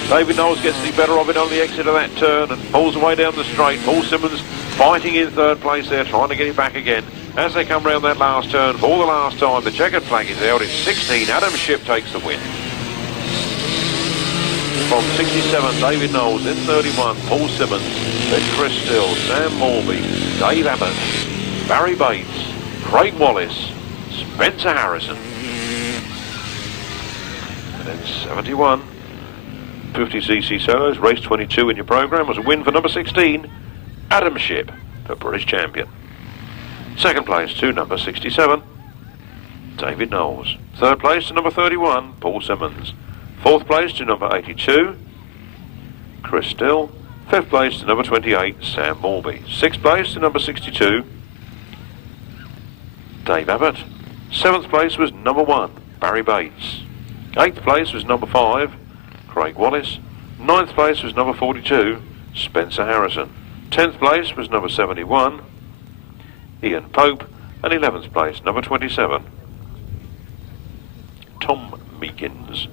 David Knowles gets the better of it on the exit of that turn and pulls away down the straight. Paul Simmons fighting in third place there, trying to get it back again. As they come round that last turn for the last time, the checkered flag is out. It's 16, Adam Shipp takes the win. From 67, David Knowles, then 31, Paul Simmons, then Chris Still, Sam Morby, Dave Abbott, Barrie Bates, Craig Wallace, Spencer Harrison. And then 71, 50cc solos, race 22 in your programme, was a win for number 16, Adam Shipp, the British champion. Second place to number 67, David Knowles. Third place to number 31, Paul Simmons. Fourth place to number 82, Chris Still. Fifth place to number 28, Sam Morby. Sixth place to number 62, Dave Abbott. Seventh place was number 1, Barrie Bates. Eighth place was number 5, Craig Wallace. Ninth place was number 42, Spencer Harrison. 10th place was number 71, Ian Pope. And 11th place, number 27, Tom Meakins.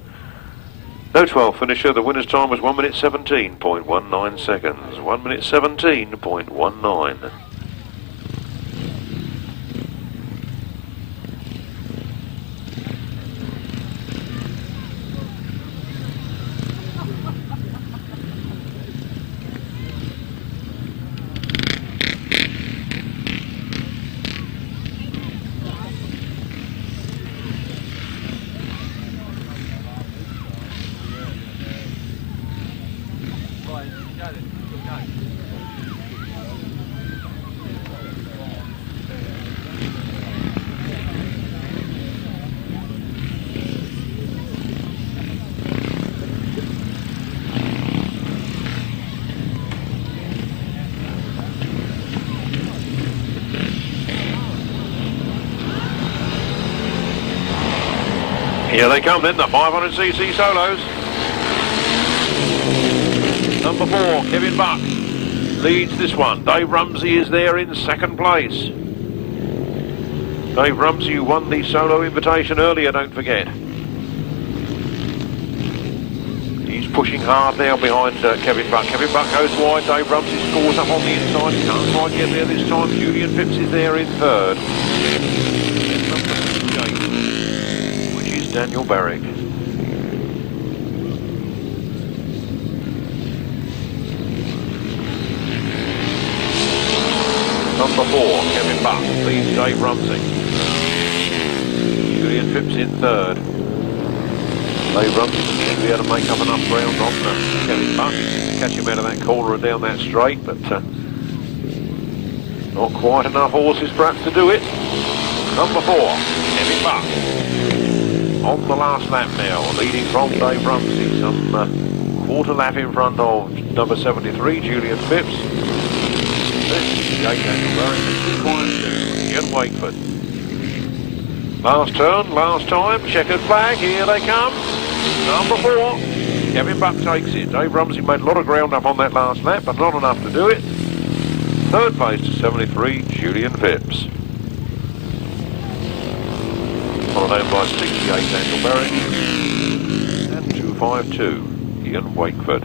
No 12 finisher. The winner's time was 1 minute 17.19 seconds. 1 minute 17.19. Here they come then, the 500cc solos. Number 4, Kevin Buck, leads this one. Dave Rumsey is there in second place. Dave Rumsey, who won the solo invitation earlier, don't forget. He's pushing hard now behind Kevin Buck. Kevin Buck goes wide, Dave Rumsey scores up on the inside. He can't quite get there this time. Julian Phipps is there in third. And number 68, which is Daniel Berwick. Number 4, Kevin Buck, leads Dave Rumsey. Julian Phipps in third. Dave Rumsey should be able to make up enough ground on Kevin Buck. Catch him out of that corner and down that straight, but not quite enough horses perhaps to do it. Number 4, Kevin Buck. On the last lap now, leading from Dave Rumsey. Some quarter lap in front of number 73, Julian Phipps. Ian Wakeford. Last turn, last time, checkered flag, here they come. Number 4, Kevin Buck takes it. Dave Rumsey made a lot of ground up on that last lap, but not enough to do it. Third place to 73, Julian Phipps. Followed over by 68, Daniel Berwick. And 252, Ian Wakeford.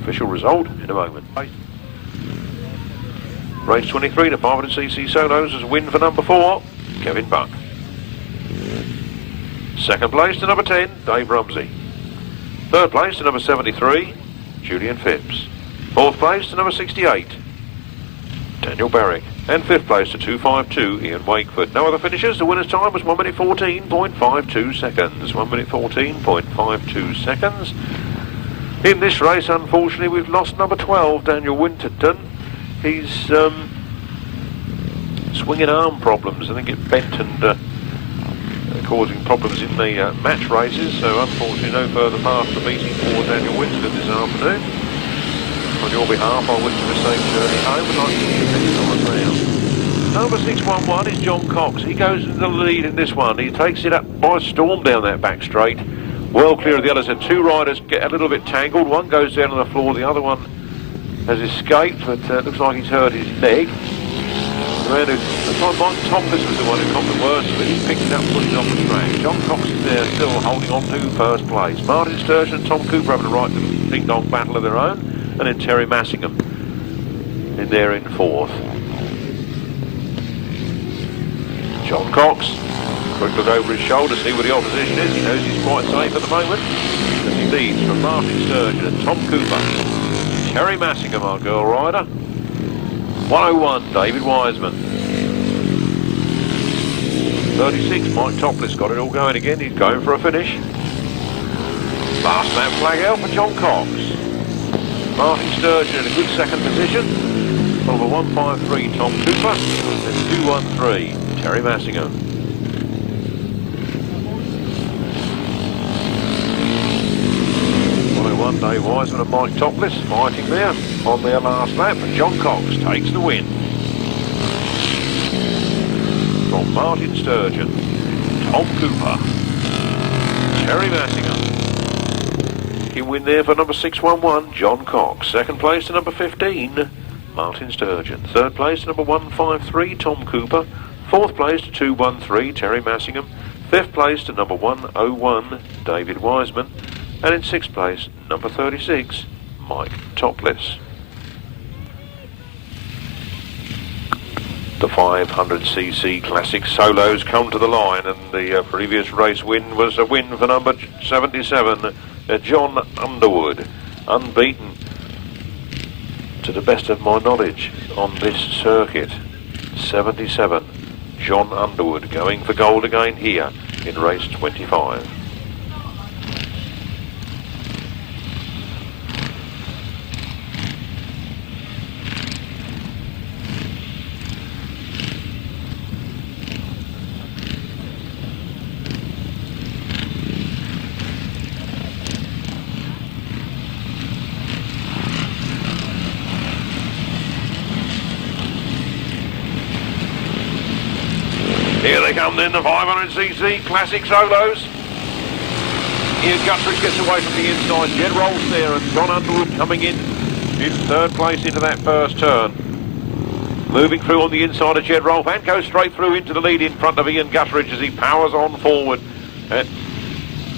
Official result in a moment. Race 23 to 500cc solos as a win for number 4, Kevin Buck. Second place to number 10, Dave Rumsey. Third place to number 73, Julian Phipps. Fourth place to number 68, Daniel Berwick. And fifth place to 252, Ian Wakeford. No other finishers. The winner's time was 1 minute 14.52 seconds. 1 minute 14.52 seconds. In this race, unfortunately, we've lost number 12, Daniel Winterton. He's swinging arm problems. I think it bent and causing problems in the match races. So unfortunately, no further path to meeting for Daniel Winterton this afternoon. On your behalf, I wish him a safe journey home and like to see you next time round. Number 611 is John Cox. He goes into the lead in this one. He takes it up by storm down that back straight. Well clear of the others. And two riders get a little bit tangled. One goes down on the floor. The other one has escaped, but looks like he's hurt his leg. Looks like Martyn Topliss was the one who caught the worst of it. He picked it up and put it off the track. John Cox is there still holding on to first place. Martyn Sturgeon and Tom Cooper having a right little ding-dong battle of their own. And then Teri Massingham in there in fourth. John Cox, quick look over his shoulder, see where the opposition is. He knows he's quite safe at the moment. As he leads from Martyn Sturgeon and Tom Cooper. Teri Massingham, our girl rider. 101, David Wiseman. 36, Mike Topliss got it all going again. He's going for a finish. Last lap flag out for John Cox. Martyn Sturgeon in a good second position. Over 153, Tom Cooper. And 213, Teri Massingham. One Dave Wiseman and Mike Topliss fighting there on their last lap, and John Cox takes the win. From Martyn Sturgeon, Tom Cooper, Teri Massingham. He win there for number 611, John Cox. Second place to number 15, Martyn Sturgeon. Third place to number 153, Tom Cooper. Fourth place to 213, Teri Massingham. Fifth place to number 101, David Wiseman. And in sixth place, number 36, Mike Topliss. The 500cc classic solos come to the line, and the previous race win was a win for number 77, John Underwood. Unbeaten, to the best of my knowledge, on this circuit. 77, John Underwood, going for gold again here in race 25. Here they come then, the 500cc classic solos. Ian Guthridge gets away from the inside. Jed Rolph there, and John Underwood coming in third place into that first turn. Moving through on the inside of Jed Rolph and goes straight through into the lead in front of Ian Guthridge as he powers on forward. That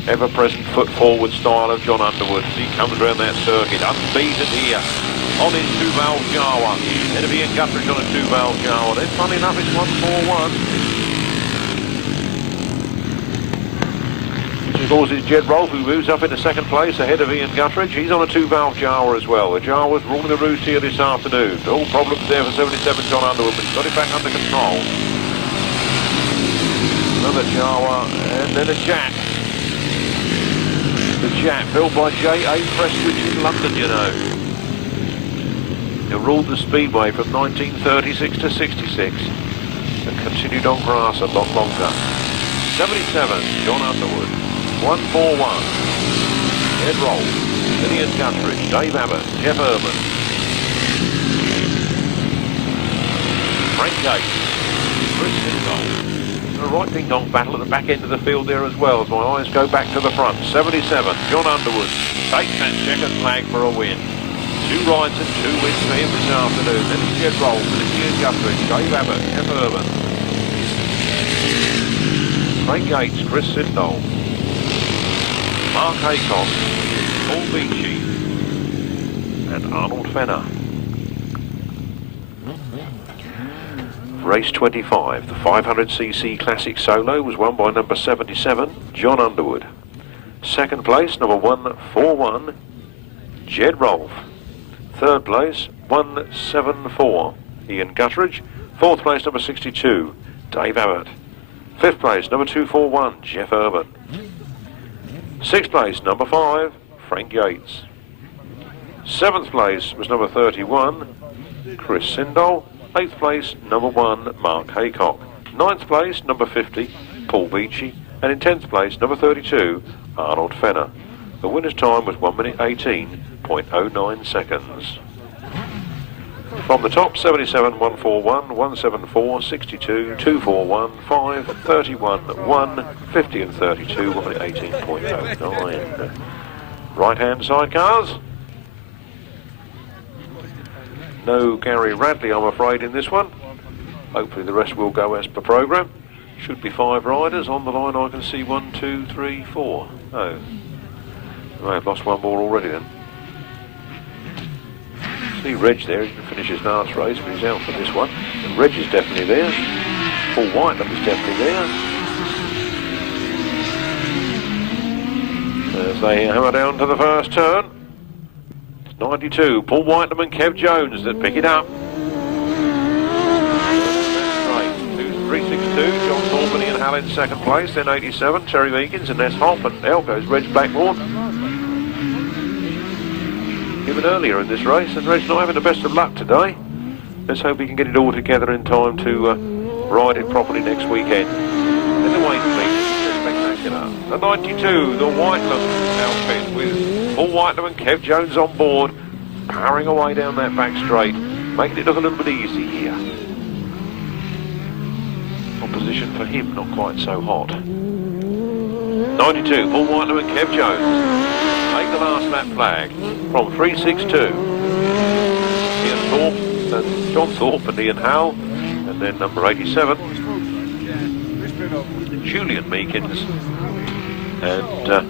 ever-present foot forward style of John Underwood as he comes around that circuit. Unbeaten here on his two-valve Jawa. Ahead of Ian Guthridge on a two-valve Jawa. Then, funny enough, it's 1-4-1. Of course, it's Jed Rolph who moves up into second place ahead of Ian Guthridge. He's on a two-valve Jawa as well. The Jawa's ruling the roost here this afternoon. All problems there for 77 John Underwood, but he's got it back under control. Another Jawa, and then a Jat. The Jat, built by J.A. Prestwich in London, you know. He ruled the Speedway from 1936 to 66 and continued on grass a lot longer. 77, John Underwood. 1-4-1. Jed Rolph, Ian Guthridge, Dave Abbott, Geoff Urben. Frank Yates, Chris Sindall. A right ding-dong battle at the back end of the field there as well as my eyes go back to the front. 77, John Underwood takes that checkered flag for a win. 2 rides and 2 wins for him this afternoon. Then it's Jed Rolph, then it's Ian Guthridge, Dave Abbott, Geoff Urben. Frank Yates, Chris Sindall. Mark Haycock, Paul Beachy, and Arnold Fenner. Race 25, the 500cc Classic Solo was won by number 77, John Underwood. Second place, number 141, Jed Rolph. Third place, 174, Ian Guthridge. Fourth place, number 62, Dave Abbott. Fifth place, number 241, Geoff Urben. Sixth place, number 5, Frank Yates. Seventh place was number 31, Chris Sindall. Eighth place, number 1, Mark Haycock. Ninth place, number 50, Paul Beachy. And in 10th place, number 32, Arnold Fenner. The winner's time was 1 minute 18.09 seconds. From the top, 77, 141, 174, 62, 241, 5, 31, 1, 50 and 32, 1 minute 18.09. Right-hand sidecars. No Gary Radley, I'm afraid, in this one. Hopefully the rest will go as per programme. Should be 5 riders. On the line I can see 1, 2, 3, 4. Oh, I have lost one more already then. See Reg there, he didn't finish his last race, but he's out for this one. And Reg is definitely there. Paul Whitelam is definitely there. As they hammer down to the first turn. It's 92, Paul Whitelam and Kev Jones that pick it up. Right, 362, John Thornton and Hal in second place, then 87, Terry Meakins and Ness Hopp, and out goes Reg Blackbourn. Even earlier in this race, and Reg's not having the best of luck today. Let's hope he can get it all together in time to ride it properly next weekend. And the Wayne fleet, spectacular. The 92, the Whitelam outfit with Paul Whitelam and Kev Jones on board, powering away down that back straight, making it look a little bit easy here. Opposition for him not quite so hot. 92, Paul Whitelam and Kev Jones. Take the last lap flag from 362. Ian Thorpe, John Thorpe and Ian Howell, and then number 87, Julian Meakins, and I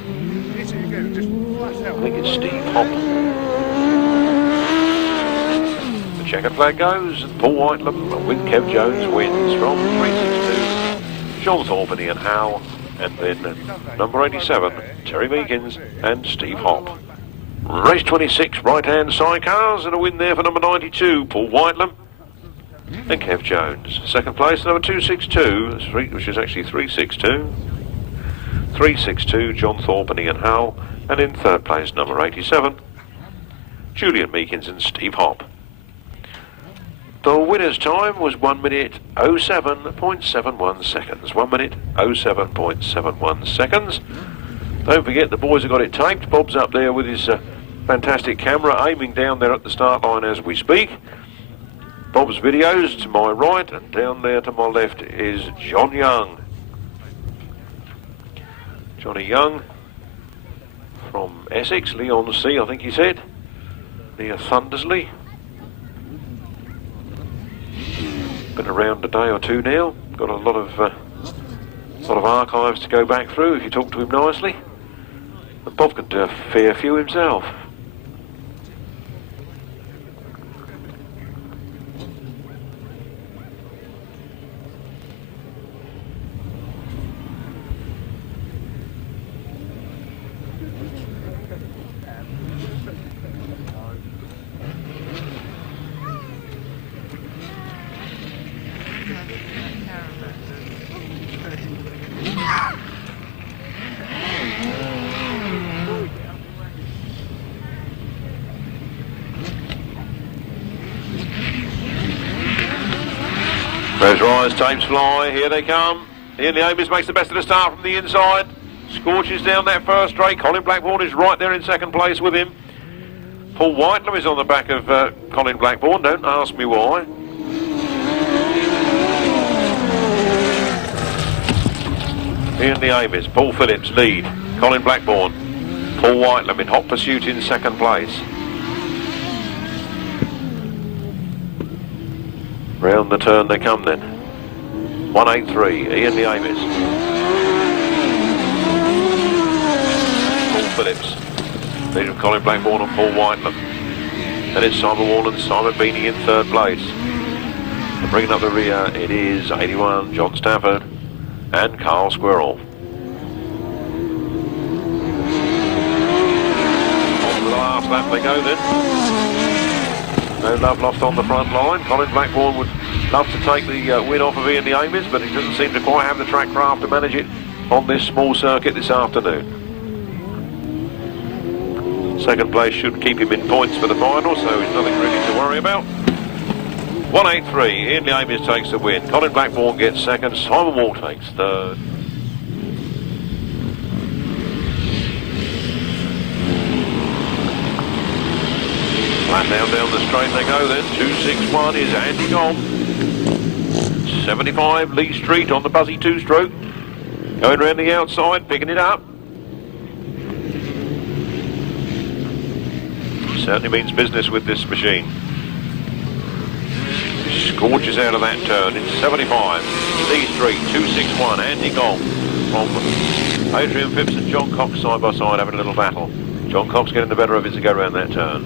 think it's Steve Hopp. The checkered flag goes, and Paul Whitelam with Kev Jones wins from 362, John Thorpe and Ian Howell, and then number 87, Terry Meakins and Steve Hopp. Race 26, right-hand sidecars, and a win there for number 92, Paul Whitelam and Kev Jones. Second place, number 262, which is actually 362. 362, John Thorpe and Ian Howell, and in third place, number 87, Julian Meakins and Steve Hopp. The winner's time was 1 minute 07.71 seconds. 1 minute 07.71 seconds. Don't forget the boys have got it taped. Bob's up there with his fantastic camera aiming down there at the start line as we speak. Bob's videos to my right, and down there to my left is John Young. Johnny Young from Essex, Leon C, I think he said, near Thundersley. Been around a day or two now. Got a lot of archives to go back through if you talk to him nicely. And Bob can do a fair few himself. Those rise tapes fly, here they come. Ian the Amis makes the best of the start from the inside. Scorches down that first straight. Colin Blackbourn is right there in second place with him. Paul Whitelam is on the back of Colin Blackbourn, don't ask me why. Ian the Amis, Paul Phillips lead. Colin Blackbourn, Paul Whitelam in hot pursuit in second place. Round the turn they come then. 183, Ian the Amis. Paul Phillips. Lead of Colin Blackbourn and Paul Whitelam. Then it's Simon Wall and Simon Beanie in third place. And bringing up the rear, it is 81, John Stafford and Carl Squirrel. On to the last lap they go then. No love lost on the front line. Colin Blackbourn would love to take the win off of Ian the Amis, but he doesn't seem to quite have the track craft to manage it on this small circuit this afternoon. Second place should keep him in points for the final, so he's nothing really to worry about. 183, Ian the Amis takes the win. Colin Blackbourn gets second, Simon Wall takes third. Flat down the straight they go then. 261 is Andy Gomm. 75 Lee Street on the buzzy two-stroke. Going round the outside, picking it up. Certainly means business with this machine. Scorches out of that turn. It's 75 Lee Street, 261 Andy Gomm from Adrian Phipps and John Cox side by side having a little battle. John Cox getting the better of it to go around that turn.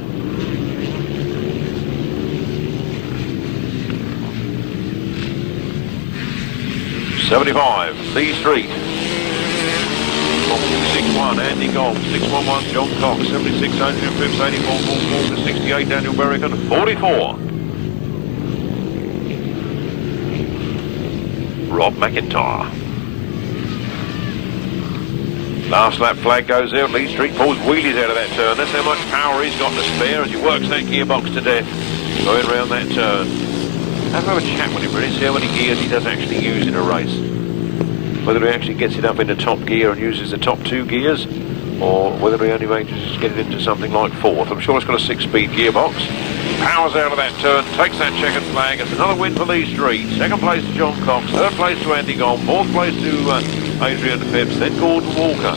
75, Lee Street. 61, Andy Gomm. 611, John Cox. 76, Adrian Phipps. 84, Paul Walker. 68, Daniel Berwick. And 44, Rob McIntyre. Last lap flag goes out. Lee Street pulls wheelies out of that turn. That's how much power he's got to spare as he works that gearbox to death. Going around that turn. Have a chat with him really, see how many gears he does actually use in a race. Whether he actually gets it up into top gear and uses the top two gears, or whether he only manages to get it into something like fourth. I'm sure it's got a 6-speed gearbox. Powers out of that turn, takes that checkered flag. It's another win for Lee Street. Second place to John Cox, third place to Andy Gomm, fourth place to Adrian Phipps, then Gordon Walker,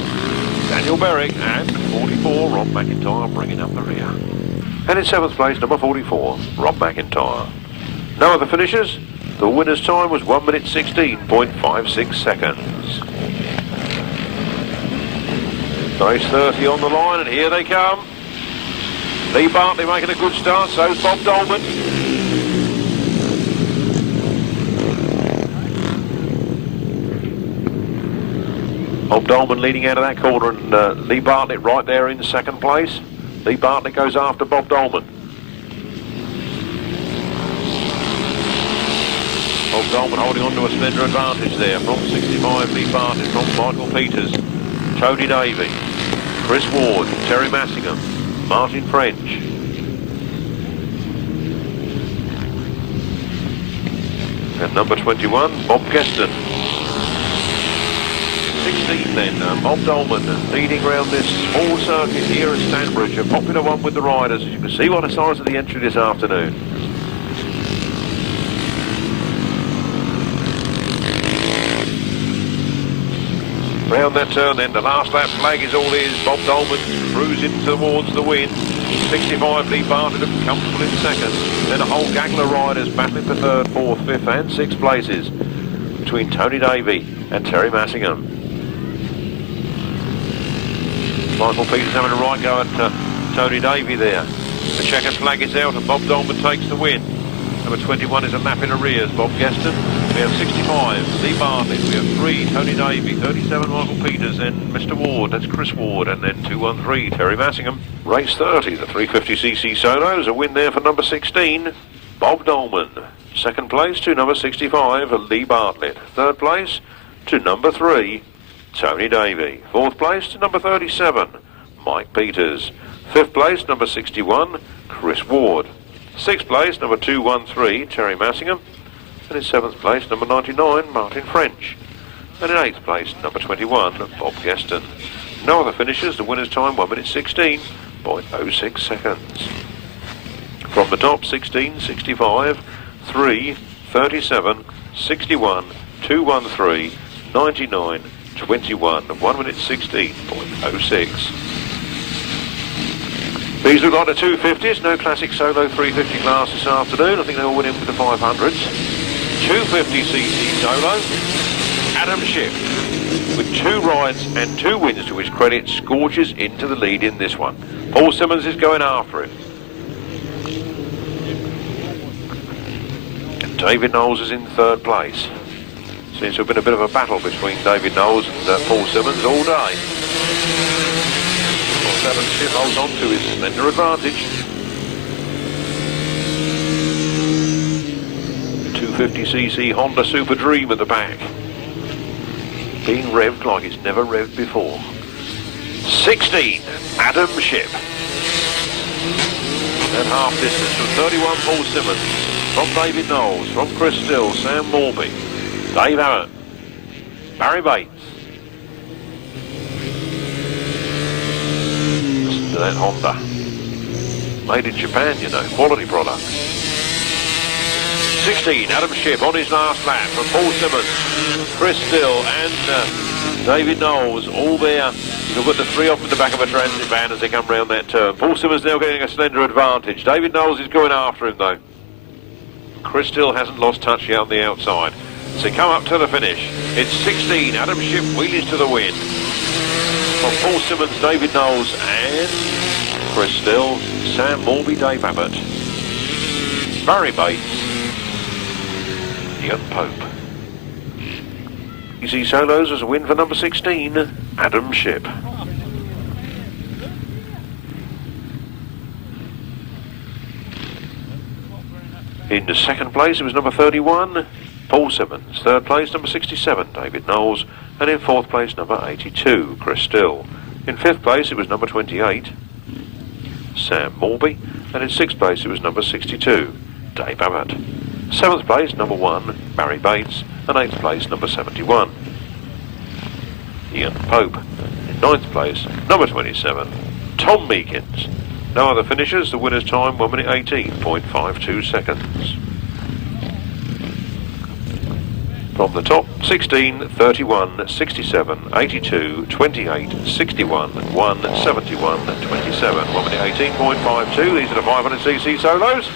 Daniel Berwick, and 44, Rob McIntyre bringing up the rear. And in seventh place, number 44, Rob McIntyre. No other finishers. The winner's time was 1 minute 16.56 seconds. Race 30 on the line, and here they come. Lee Bartlett making a good start, so's Bob Dolman. Bob Dolman leading out of that corner, and Lee Bartlett right there in second place. Lee Bartlett goes after Bob Dolman. Bob Dolman holding on to a slender advantage there from 65, Lee Bartlett, from Michael Peters, Tony Davey, Chris Ward, Teri Massingham, Martin French. And number 21, Bob Geston. 16 then, Bob Dolman leading around this small circuit here at Stanbridge, a popular one with the riders. As you can see what the size of the entry this afternoon. Round that turn then, the last lap flag is all his. Bob Dolman cruising towards the win. 65 Lee Bartlett comfortable in second. Then a whole gaggle of riders battling for third, fourth, fifth and sixth places between Tony Davey and Teri Massingham. Michael Peters having a right go at Tony Davey there. The checkered flag is out and Bob Dolman takes the win. Number 21 is a lap in arrears, Bob Gaston. We have 65, Lee Bartlett. We have 3, Tony Davey. 37, Michael Peters. And Mr. Ward, that's Chris Ward. And then 213, Teri Massingham. Race 30, the 350cc solos. A win there for number 16, Bob Dolman. Second place to number 65, Lee Bartlett. Third place to number 3, Tony Davey. Fourth place to number 37, Mike Peters. Fifth place, number 61, Chris Ward. Sixth place, number 213, Teri Massingham. And in seventh place, number 99, Martin French. And in eighth place, number 21, Bob Gaston. No other finishers. The winner's time 1 minute 16.06 seconds. From the top, 16, 65, 3, 37, 61, 213, 99, 21, 1 minute 16.06. These look like the 250s, no classic solo 350 class this afternoon. I think they all went in with the 500s. 250cc solo, Adam Shipp, with 2 rides and 2 wins to his credit, scorches into the lead in this one. Paul Simmons is going after him. And David Knowles is in third place. Seems to have been a bit of a battle between David Knowles and Paul Simmons all day. Adam Shipp holds on to his slender advantage. 250cc Honda Super Dream at the back. Being revved like it's never revved before. 16, Adam Shipp. At half distance from 31, Paul Simmons. From David Knowles, from Chris Still, Sam Morby, Dave Abbott, Barrie Bates. Listen to that Honda. Made in Japan, you know, quality product. 16, Adam Shipp on his last lap from Paul Simmons, Chris Still and David Knowles, all there. You can put the 3 off in the back of a transit van as they come round that turn. Paul Simmons now getting a slender advantage. David Knowles is going after him though. Chris Still hasn't lost touch yet on the outside. So come up to the finish. It's 16, Adam Shipp wheelies to the win. From Paul Simmons, David Knowles and Chris Still, Sam Morby, Dave Abbott, Barrie Bates, Ian Pope. Easy solos as a win for number 16, Adam Shipp. In the second place it was number 31, Paul Simmons. Third place number 67, David Knowles. And in fourth place number 82, Chris Still. In fifth place it was number 28, Sam Morby. And in sixth place it was number 62, Dave Abbott. Seventh place, number 1, Barrie Bates, and eighth place, number 71, Ian Pope. In ninth place, number 27, Tom Meakins. No other finishers. The winner's time 1 minute 18.52 seconds. From the top, 16, 31, 67, 82, 28, 61, 1, 71, 27. 1 minute 18.52. These are the 500cc solos.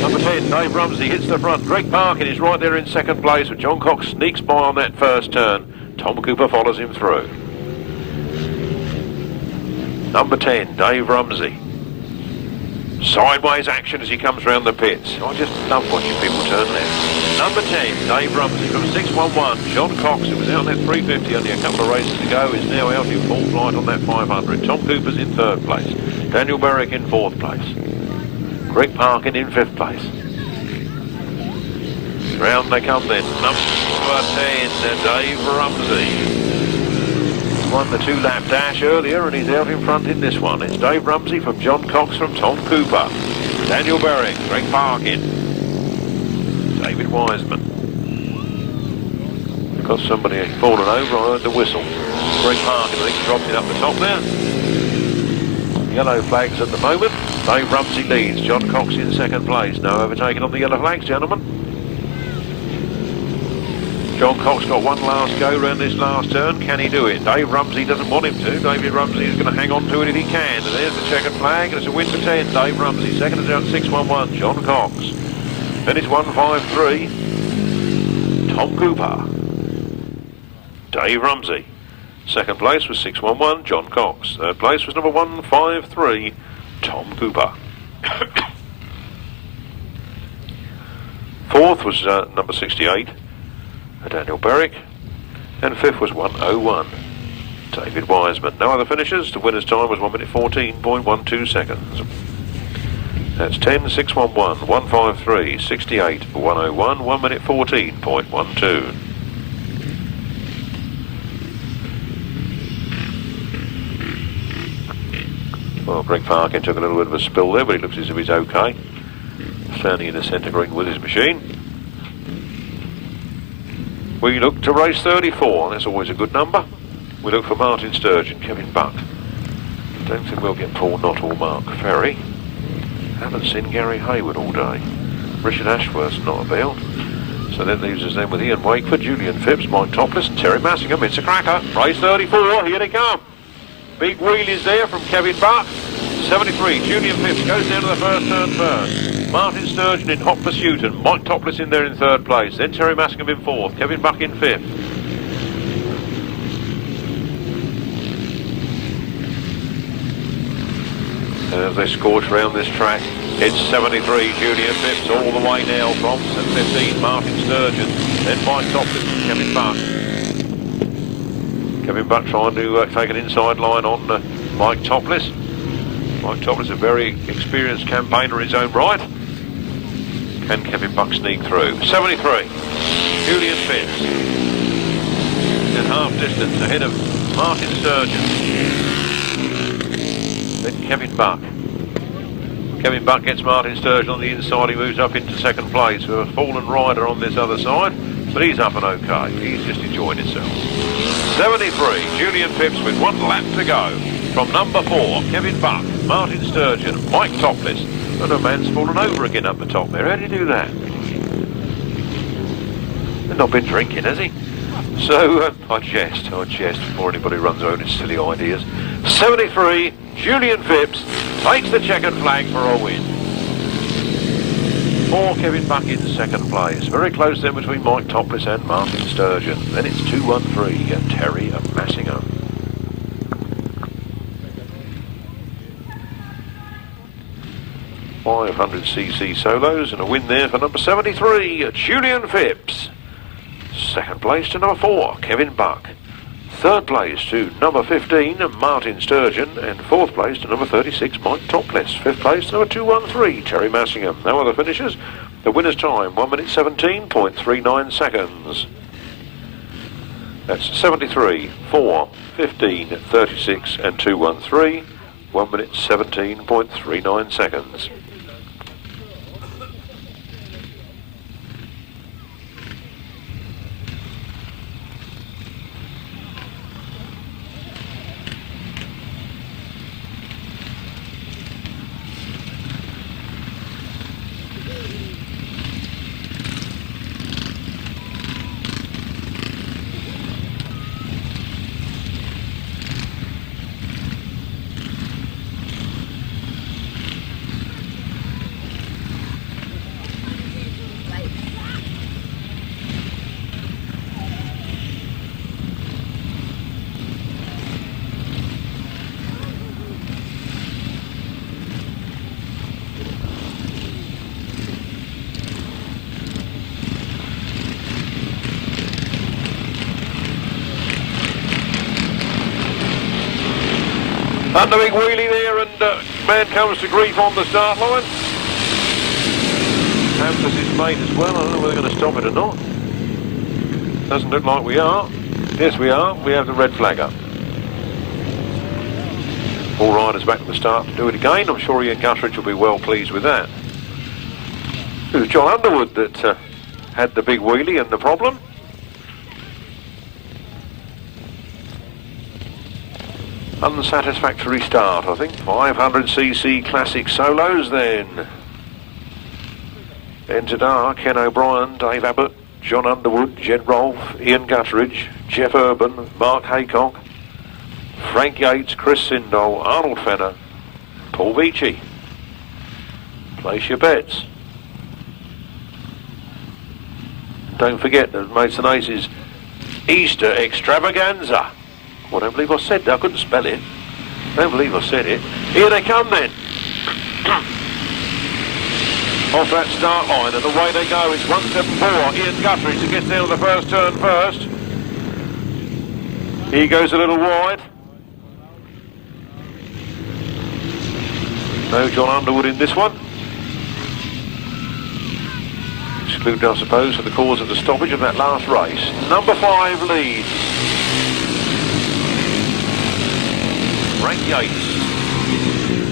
Number 10, Dave Rumsey hits the front. Greg Parkin is right there in second place, but John Cox sneaks by on that first turn. Tom Cooper follows him through. Number 10, Dave Rumsey. Sideways action as he comes round the pits. I just love watching people turn left. Number 10, Dave Rumsey from 611. John Cox, who was out in that 350 only a couple of races to go, is now out in full flight on that 500. Tom Cooper's in third place. Daniel Berwick in fourth place. Greg Parkin in fifth place. Round they come then. Number 10, Dave Rumsey. Won the 2-lap dash earlier and he's out in front in this one. It's Dave Rumsey from John Cox from Tom Cooper. Daniel Berwick, Greg Parkin, David Wiseman. Because somebody had fallen over, I heard the whistle. Greg Parkin, I think, dropped it up the top there. Yellow flags at the moment. Dave Rumsey leads. John Cox in second place. No overtaking on the yellow flags, gentlemen. John Cox got one last go round this last turn. Can he do it? Dave Rumsey doesn't want him to. David Rumsey is going to hang on to it if he can. And there's the checkered flag. And it's a win for 10. Dave Rumsey. Second is out 6-1-1. John Cox. Then it's 1-5-3. Tom Cooper. Dave Rumsey. Second place was 6-1-1. John Cox. Third place was number 1-5-3. Tom Cooper. Fourth was number 68. Daniel Berwick, and fifth was 101, David Wiseman. No other finishers. The winner's time was 1 minute 14.12 seconds. That's 10, 6-1-1, 153, 68, 101, 1 minute 14.12. Well, Greg Parkin took a little bit of a spill there, but he looks as if he's okay. Standing in the centre green with his machine. We look to race 34, that's always a good number. We look for Martyn Sturgeon, Kevin Buck. Don't think we'll get Paul Knott or Mark Ferry. Haven't seen Gary Hayward all day. Richard Ashworth's not about. So that leaves us then with Ian Wakeford, Julian Phipps, Mike Topliss and Teri Massingham. It's a cracker. Race 34, here they come. Big wheelies there from Kevin Buck. 73, Julian Phipps goes down to the first turn first. Martyn Sturgeon in hot pursuit and Mike Topliss in there in third place. Then Teri Massingham in fourth, Kevin Buck in fifth. As they scorch round this track, it's 73, Julian Phipps all the way now from 15, Martyn Sturgeon. Then Mike Topliss and Kevin Buck. Kevin Buck trying to take an inside line on Mike Topliss. Mike Topliss, a very experienced campaigner in his own right. Can Kevin Buck sneak through? 73, Julian Phipps. In half distance ahead of Martyn Sturgeon. Then Kevin Buck. Kevin Buck gets Martyn Sturgeon on the inside. He moves up into second place with a fallen rider on this other side. But he's up and okay. He's just enjoying himself. 73, Julian Phipps with 1 lap to go. From number 4, Kevin Buck, Martyn Sturgeon, Mike Topliss. And a man's fallen over again up the top there. How do you do that? He's not been drinking, has he? So, I jest before anybody runs over his silly ideas. 73, Julian Phipps takes the checkered flag for a win. 4, Kevin Buck in second place. Very close then between Mike Topliss and Martyn Sturgeon. Then it's 2-1-3 and Teri Massingham. 500cc solos and a win there for number 73, Julian Phipps. Second place to number 4, Kevin Buck. Third place to number 15, Martyn Sturgeon. And fourth place to number 36, Mike Topliss. Fifth place to number 213, Teri Massingham. No other finishers. The winner's time, 1 minute 17.39 seconds. That's 73, 4, 15, 36 and 213. 1 minute 17.39 seconds. Under big wheelie there, and man comes to grief on the start line. Hampus is mate as well. I don't know whether they're going to stop it or not. Doesn't look like we are. Yes, we are. We have the red flag up. All riders back at the start to do it again. I'm sure Ian Guthridge will be well pleased with that. It was John Underwood that had the big wheelie and the problem. Unsatisfactory start, I think. 500cc classic solos then. Entered are Ken O'Brien, Dave Abbott, John Underwood, Jed Rolph, Ian Gutteridge, Geoff Urben, Mark Haycock, Frank Yates, Chris Sindall, Arnold Fenner, Paul Beachy. Place your bets. Don't forget that Mason Ace's Easter Extravaganza. Well, I don't believe I said that. I couldn't spell it. I don't believe I said it. Here they come then. Off that start line and away they go. It's 174. Ian Gutteridge that gets down to the first turn first. He goes a little wide. No John Underwood in this one. Excluded, I suppose, for the cause of the stoppage of that last race. Number 5 leads. Frank Yates.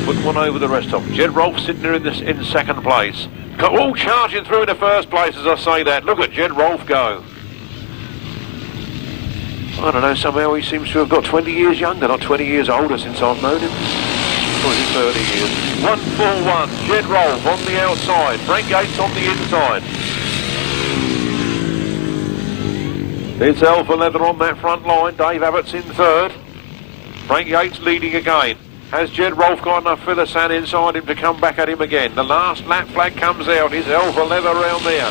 Put one over the rest of them. Jed Rolph sitting there in second place. All charging through in the first place as I say that. Look at Jed Rolph go. I don't know, somehow he seems to have got 20 years younger, not 20 years older since I've known him. Or is it 30 years? 141, Jed Rolph on the outside, Frank Yates on the inside. It's Alpha Leather on that front line, Dave Abbott's in third. Frank Yates leading again. Has Jed Rolph got enough filler sand inside him to come back at him again? The last lap flag comes out. Is Alpha Leather round there?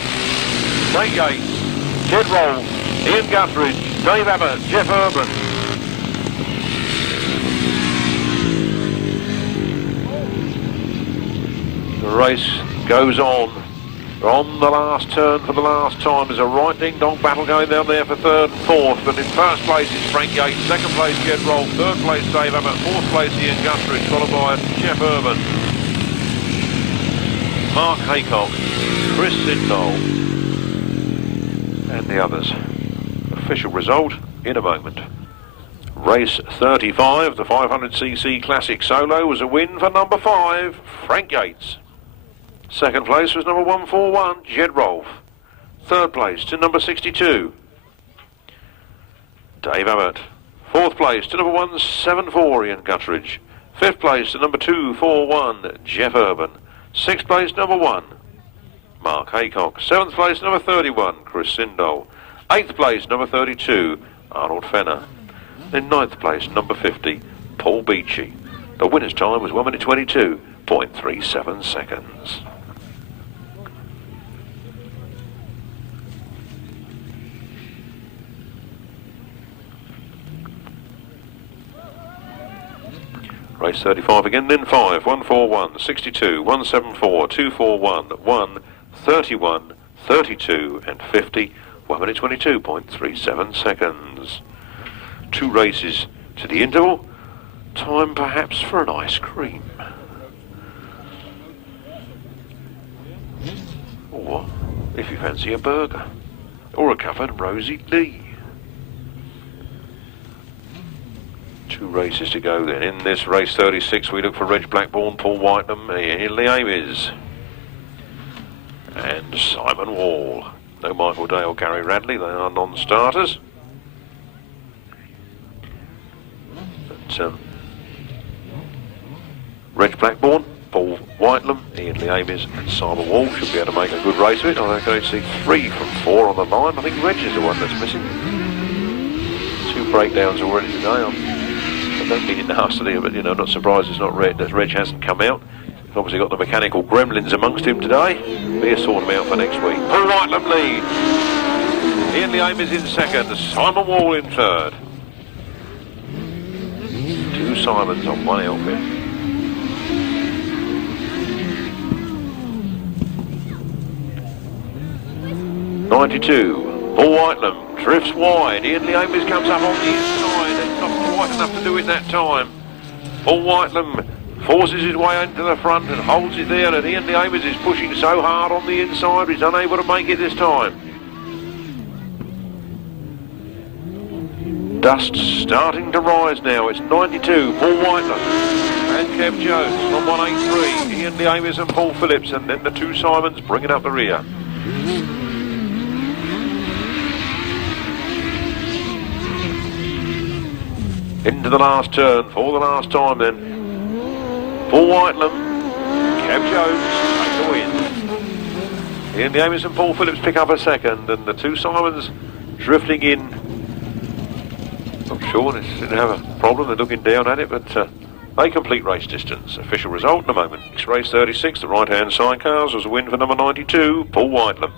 Frank Yates, Jed Rolph, Ian Gutteridge, Dave Abbott, Geoff Urben. The race goes on. On the last turn for the last time. There's a right ding-dong battle going down there for third and fourth. But in first place is Frank Yates, second place Jed Rolph, third place Dave Abbott, fourth place Ian Gutteridge, followed by Geoff Urben, Mark Haycock, Chris Sindall, and the others. Official result in a moment. Race 35, the 500cc Classic Solo, was a win for number 5, Frank Yates. Second place was number 141, Jed Rolph. Third place to number 62, Dave Abbott. Fourth place to number 174, Ian Gutteridge. Fifth place to number 241, Geoff Urben. Sixth place, number 1, Mark Haycock. Seventh place, number 31, Chris Sindall. Eighth place, number 32, Arnold Fenner. In ninth place, number 50, Paul Beachy. The winner's time was 1 minute 22.37 seconds. Race 35 again, then 5, 141, 62, 174, 241, 1, 31, 32 and 50, 1 minute 22.37 seconds. 2 races to the interval, time perhaps for an ice cream. Or, if you fancy a burger, or a cup of Rosie Lee. 2 races to go then. In this race 36 we look for Reg Blackbourn, Paul Whitelam, Ian Ames and Simon Wall. No Michael Day or Gary Radley, they are non-starters. But Reg Blackbourn, Paul Whitelam, Ian Ames and Simon Wall should be able to make a good race of it. I can only see 3 from 4 on the line. I think Reg is the one that's missing. 2 breakdowns already today. I don't mean it nastily, but you know, not surprised it's not Reg, that Reg hasn't come out. He's obviously got the mechanical gremlins amongst him today. We'll sort them out for next week. Paul Whitelam leads. Ian Ames in second. Simon Wall in third. 2 Simons on 1 outfit. '92. Paul Whitelam drifts wide. Ian Ames comes up on the inside. It's not quite enough to do it that time. Paul Whitelam forces his way into the front and holds it there, and Ian Ames is pushing so hard on the inside he's unable to make it this time. Dust starting to rise now. It's 92, Paul Whitelam and Kev Jones from 183. Ian Ames and Paul Phillips, and then the 2 Simons bringing up the rear. Into the last turn for the last time then. Paul Whitelam, Kev Jones take the win. Ian the Amis and Paul Phillips pick up a second, and the two Simons drifting in. Not sure they didn't have a problem, they're looking down at it, but they complete race distance. Official result in a moment. Race 36, the right-hand sidecars, was a win for number 92, Paul Whitelam.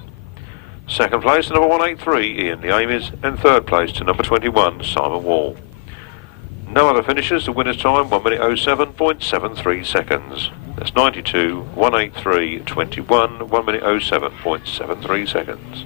Second place to number 183, Ian the Amis, and third place to number 21, Simon Wall. No other finishes. The winner's time 1 minute 07.73 seconds. That's 92, 183, 21, 1 minute 07.73 seconds.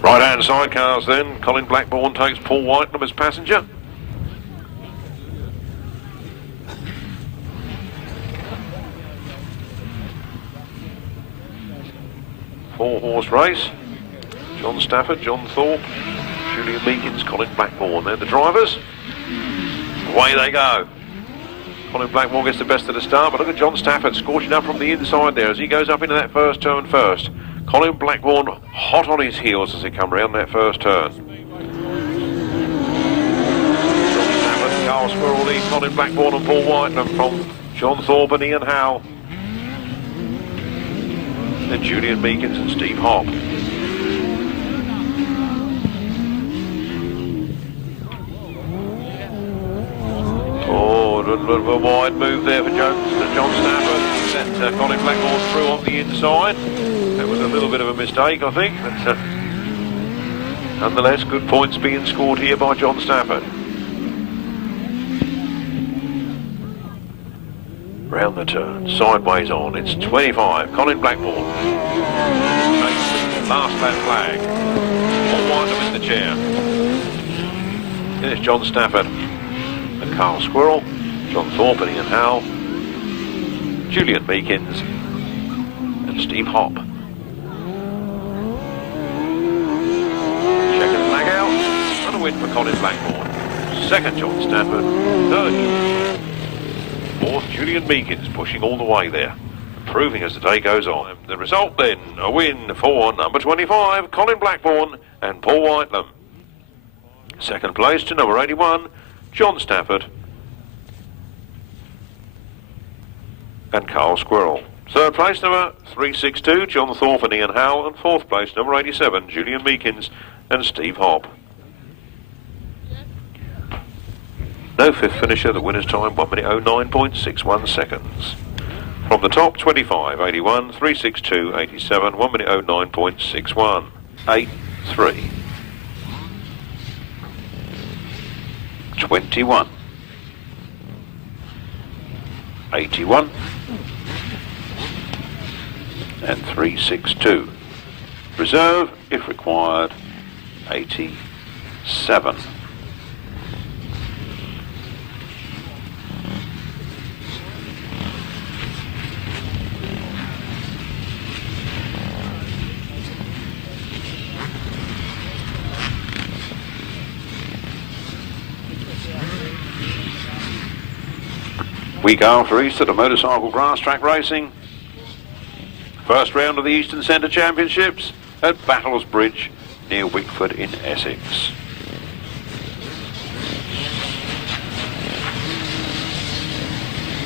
Right-hand sidecars then. Colin Blackbourn takes Paul Whitelam as passenger. Four-horse race. John Stafford, John Thorpe, Julian Meakins, Colin Blackbourn. They're the drivers. Away they go. Colin Blackbourn gets the best of the start, but look at John Stafford scorching up from the inside there as he goes up into that first turn first. Colin Blackbourn hot on his heels as he come round that first turn. John Stafford, Carl Squirrel lead Colin Blackbourn and Paul Whitelam from John Thorpe and Ian Howe. Then Julian Meakins and Steve Hopp. Oh, a little bit of a wide move there for John Stafford. Sent Colin Blackbourn through on the inside. That was a little bit of a mistake, I think, but nonetheless, good points being scored here by John Stafford. Round the turn, sideways on, it's 25, Colin Blackbourn. Last lap flag. Paul Whitelam in the chair. Here's John Stafford and Carl Squirrel, John Thorpe and Ian Howe, Julian Meakins and Steve Hopp. Win for Colin Blackbourn. Second, John Stafford. Third, fourth, Julian Meakins pushing all the way there, improving as the day goes on. The result then, a win for number 25, Colin Blackbourn and Paul Whitelam. Second place to number 81, John Stafford and Carl Squirrel. Third place number 362, John Thorpe and Ian Howe, and fourth place number 87, Julian Meakins and Steve Hopp. No fifth finisher, the winner's time 1 minute 09.61 seconds. From the top, 25, 81, 362, 87, 1 minute 09.61. 8-3. 21. 81. And 362. Reserve, if required, 87. Week after Easter, the motorcycle grass track racing. First round of the Eastern Centre Championships at Battles Bridge near Wickford in Essex.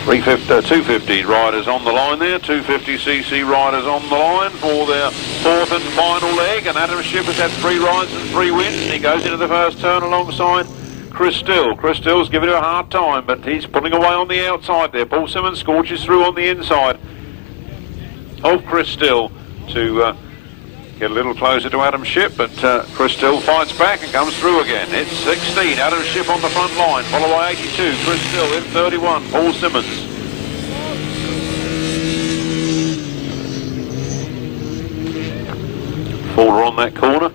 $250 riders on the line there, 250cc riders on the line for their fourth and final leg, and Adam Shipp has had 3 rides and 3 wins. He goes into the first turn alongside Chris Still. Chris Still's giving it a hard time, but he's pulling away on the outside there. Paul Simmons scorches through on the inside of Chris Still. to get a little closer to Adam Shipp, but Chris Still fights back and comes through again. It's 16, Adam Shipp on the front line, followed by 82, Chris Still in 31, Paul Simmons. Fowler on that corner,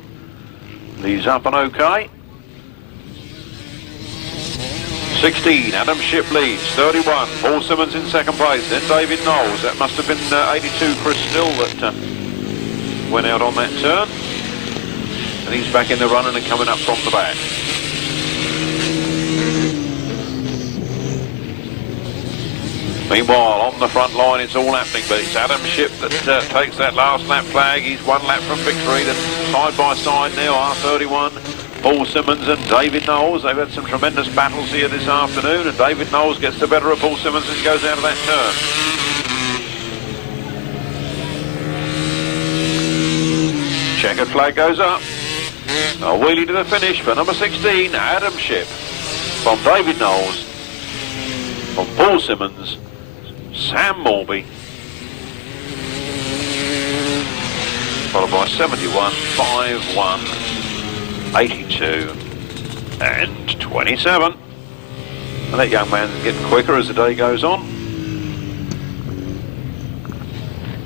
he's up and okay. 16, Adam Shipp leads, 31, Paul Simmons in second place, then David Knowles. That must have been 82, Chris Still, that went out on that turn. And he's back in the run and coming up from the back. Meanwhile, on the front line, it's all happening, but it's Adam Shipp that takes that last lap flag. He's 1 lap from victory. Then side by side now are 31. Paul Simmons and David Knowles. They've had some tremendous battles here this afternoon, and David Knowles gets the better of Paul Simmons as he goes out of that turn. Checkered flag goes up. A wheelie to the finish for number 16, Adam Shipp. From David Knowles, from Paul Simmons, Sam Morby, followed by 71, 51, 82 and 27. And that young man's getting quicker as the day goes on.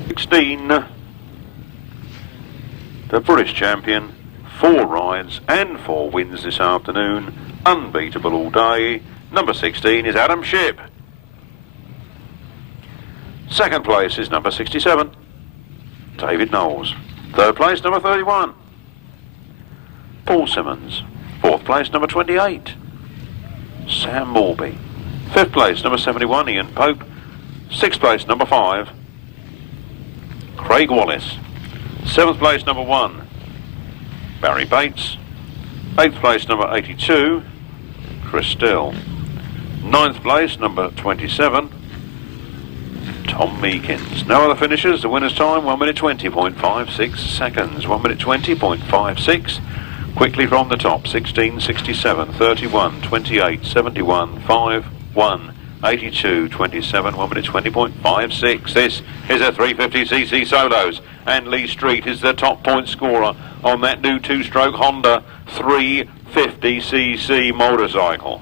16, the British champion, 4 rides and 4 wins this afternoon, unbeatable all day. Number 16 is Adam Shipp. Second place is number 67, David Knowles. Third place, number 31, Paul Simmons. Fourth place, number 28, Sam Morby. Fifth place, number 71, Ian Pope. Sixth place, number 5, Craig Wallace. Seventh place, number 1, Barrie Bates. Eighth place, number 82, Chris Still. Ninth place, number 27, Tom Meakins. No other finishers. The winner's time, 1 minute 20.56 seconds. 1 minute 20.56. Quickly from the top, 16, 67, 31, 28, 71, 5, 1, 82, 27, 1 minute 20.56. This is a 350cc Solos, and Lee Street is the top point scorer on that new 2-stroke Honda 350cc motorcycle.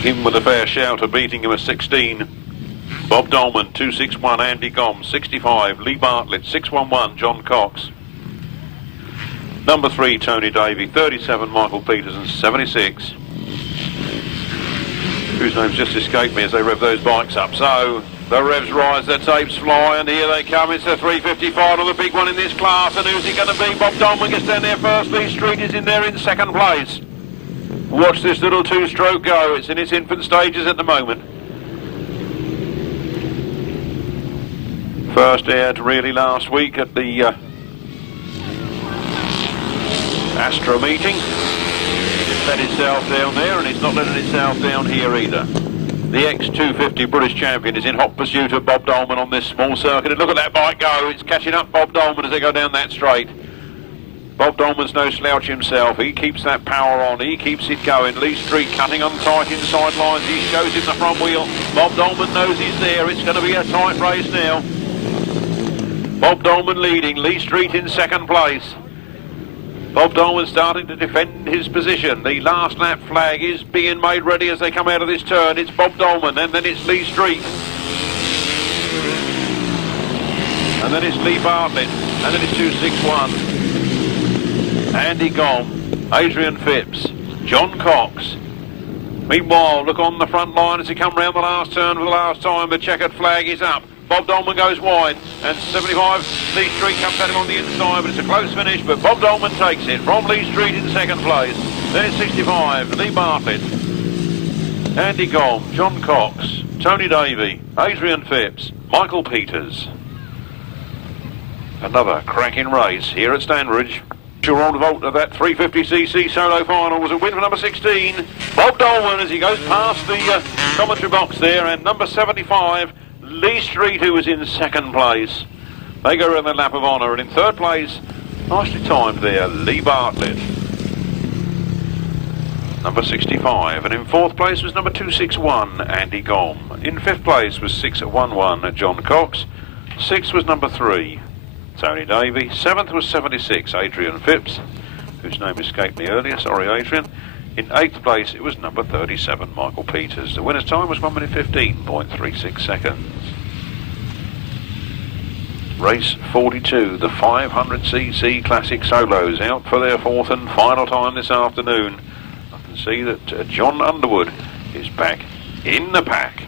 Him with a fair shout of beating him at 16. Bob Dolman, 261, Andy Gomm, 65, Lee Bartlett, 611, John Cox. Number 3, Tony Davey, 37, Michael Peterson, 76. Whose name's just escaped me as they rev those bikes up. So, the revs rise, the tapes fly, and here they come. It's the 350 final, the big one in this class. And who's it going to be? Bob Dolman gets down there first. Lee Street is in there in second place. Watch this little 2-stroke go. It's in its infant stages at the moment. First aired really last week at the Astra meeting. It's let itself down there, and it's not letting itself down here either. The ex-250 British champion is in hot pursuit of Bob Dolman on this small circuit. And look at that bike go. It's catching up Bob Dolman as they go down that straight. Bob Dolman's no slouch himself. He keeps that power on. He keeps it going. Lee Street cutting on tight inside lines. He shows him the front wheel. Bob Dolman knows he's there. It's going to be a tight race now. Bob Dolman leading. Lee Street in second place. Bob Dolman starting to defend his position. The last lap flag is being made ready as they come out of this turn. It's Bob Dolman, and then it's Lee Street. And then it's Lee Bartlett. And then it's 261. Andy Gomm, Adrian Phipps, John Cox. Meanwhile, look on the front line as he come round the last turn for the last time. The checkered flag is up. Bob Dolman goes wide, and 75, Lee Street comes at him on the inside, but it's a close finish, but Bob Dolman takes it from Lee Street in second place. Then it's 65, Lee Bartlett, Andy Gomm, John Cox, Tony Davey, Adrian Phipps, Michael Peters. Another cracking race here at Stanbridge. Your on vault of that 350cc solo final was a win for number 16, Bob Dolman, as he goes past the commentary box there, and number 75, Lee Street, who was in second place. They go around the lap of honour, and in third place, nicely timed there, Lee Bartlett. number 65, and in 4th place was number 261, Andy Gomm. In 5th place was 611, John Cox. 6th was number 3, Tony Davey. 7th was 76, Adrian Phipps, whose name escaped me earlier, sorry Adrian. In 8th place it was number 37, Michael Peters. The winner's time was 1 minute 15.36 seconds. Race 42, the 500cc Classic Solos, out for their 4th and final time this afternoon. I can see that John Underwood is back in the pack.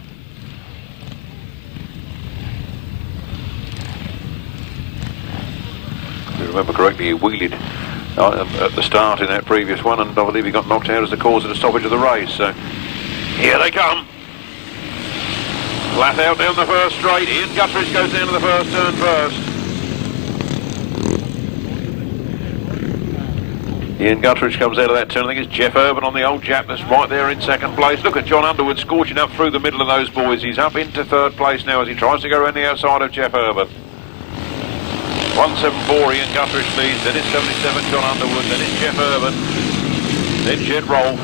If you remember correctly, he wheeled at the start in that previous one, and I believe he got knocked out as the cause of the stoppage of the race. So here they come. Flat out down the first straight. Ian Guttridge goes down to the first turn first. Ian Guttridge comes out of that turn. I think it's Geoff Urben on the old Jap that's right there in 2nd place. Look at John Underwood scorching up through the middle of those boys. He's up into 3rd place now as he tries to go around the outside of Geoff Urben. 174 Ian Guttridge leads, then it's 77 John Underwood, then it's Geoff Urben, then Jed Rolph.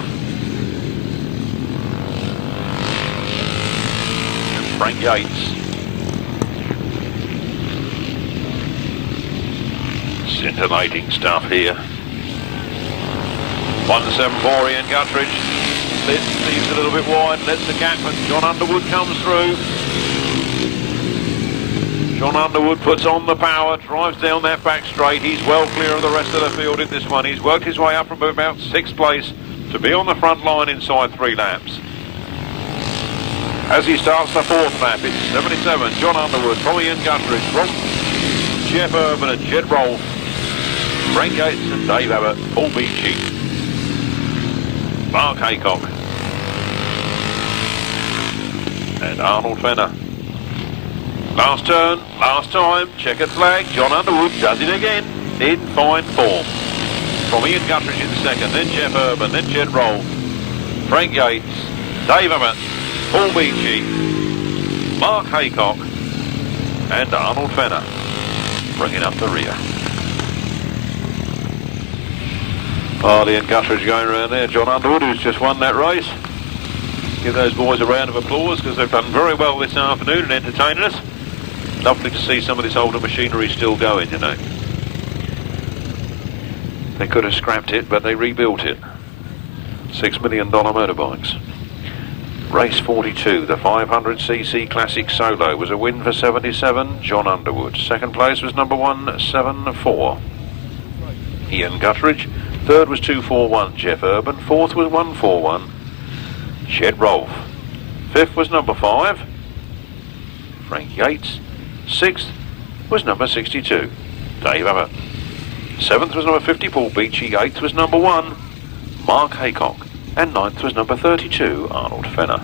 Frank Yates. Scintillating stuff here. 174 Ian Guttridge. Leaves a little bit wide, lets the gap, and John Underwood comes through. John Underwood puts on the power, drives down that back straight. He's well clear of the rest of the field in this one. He's worked his way up from about 6th place to be on the front line inside 3 laps. As he starts the 4th lap, it's 77, John Underwood from Ian Guttridge, from Geoff Urben and Jed Rolph, Frank Yates and Dave Abbott, Paul Beachy, Mark Haycock, and Arnold Fenner. Last turn, last time, checkered flag, John Underwood does it again, in fine form. From Ian Guttridge in 2nd, then Geoff Urben, then Jed Rolph, Frank Yates, Dave Abbott, Paul Beachy, Mark Haycock, and Arnold Fenner bringing up the rear. Bartlett and Guttridge going around there. John Underwood, who's just won that race. Give those boys a round of applause because they've done very well this afternoon and entertaining us. Lovely to see some of this older machinery still going, you know. They could have scrapped it, but they rebuilt it. $6 million motorbikes. Race 42, the 500cc Classic Solo, was a win for 77, John Underwood. 2nd place was number 174, Ian Guttridge. 3rd was 241, Geoff Urben. 4th was 141, Jed Rolph. 5th was number 5, Frank Yates. 6th was number 62, Dave Abbott. 7th was number 50, Paul Beachy. 8th was number 1, Mark Haycock. And 9th was number 32, Arnold Fenner.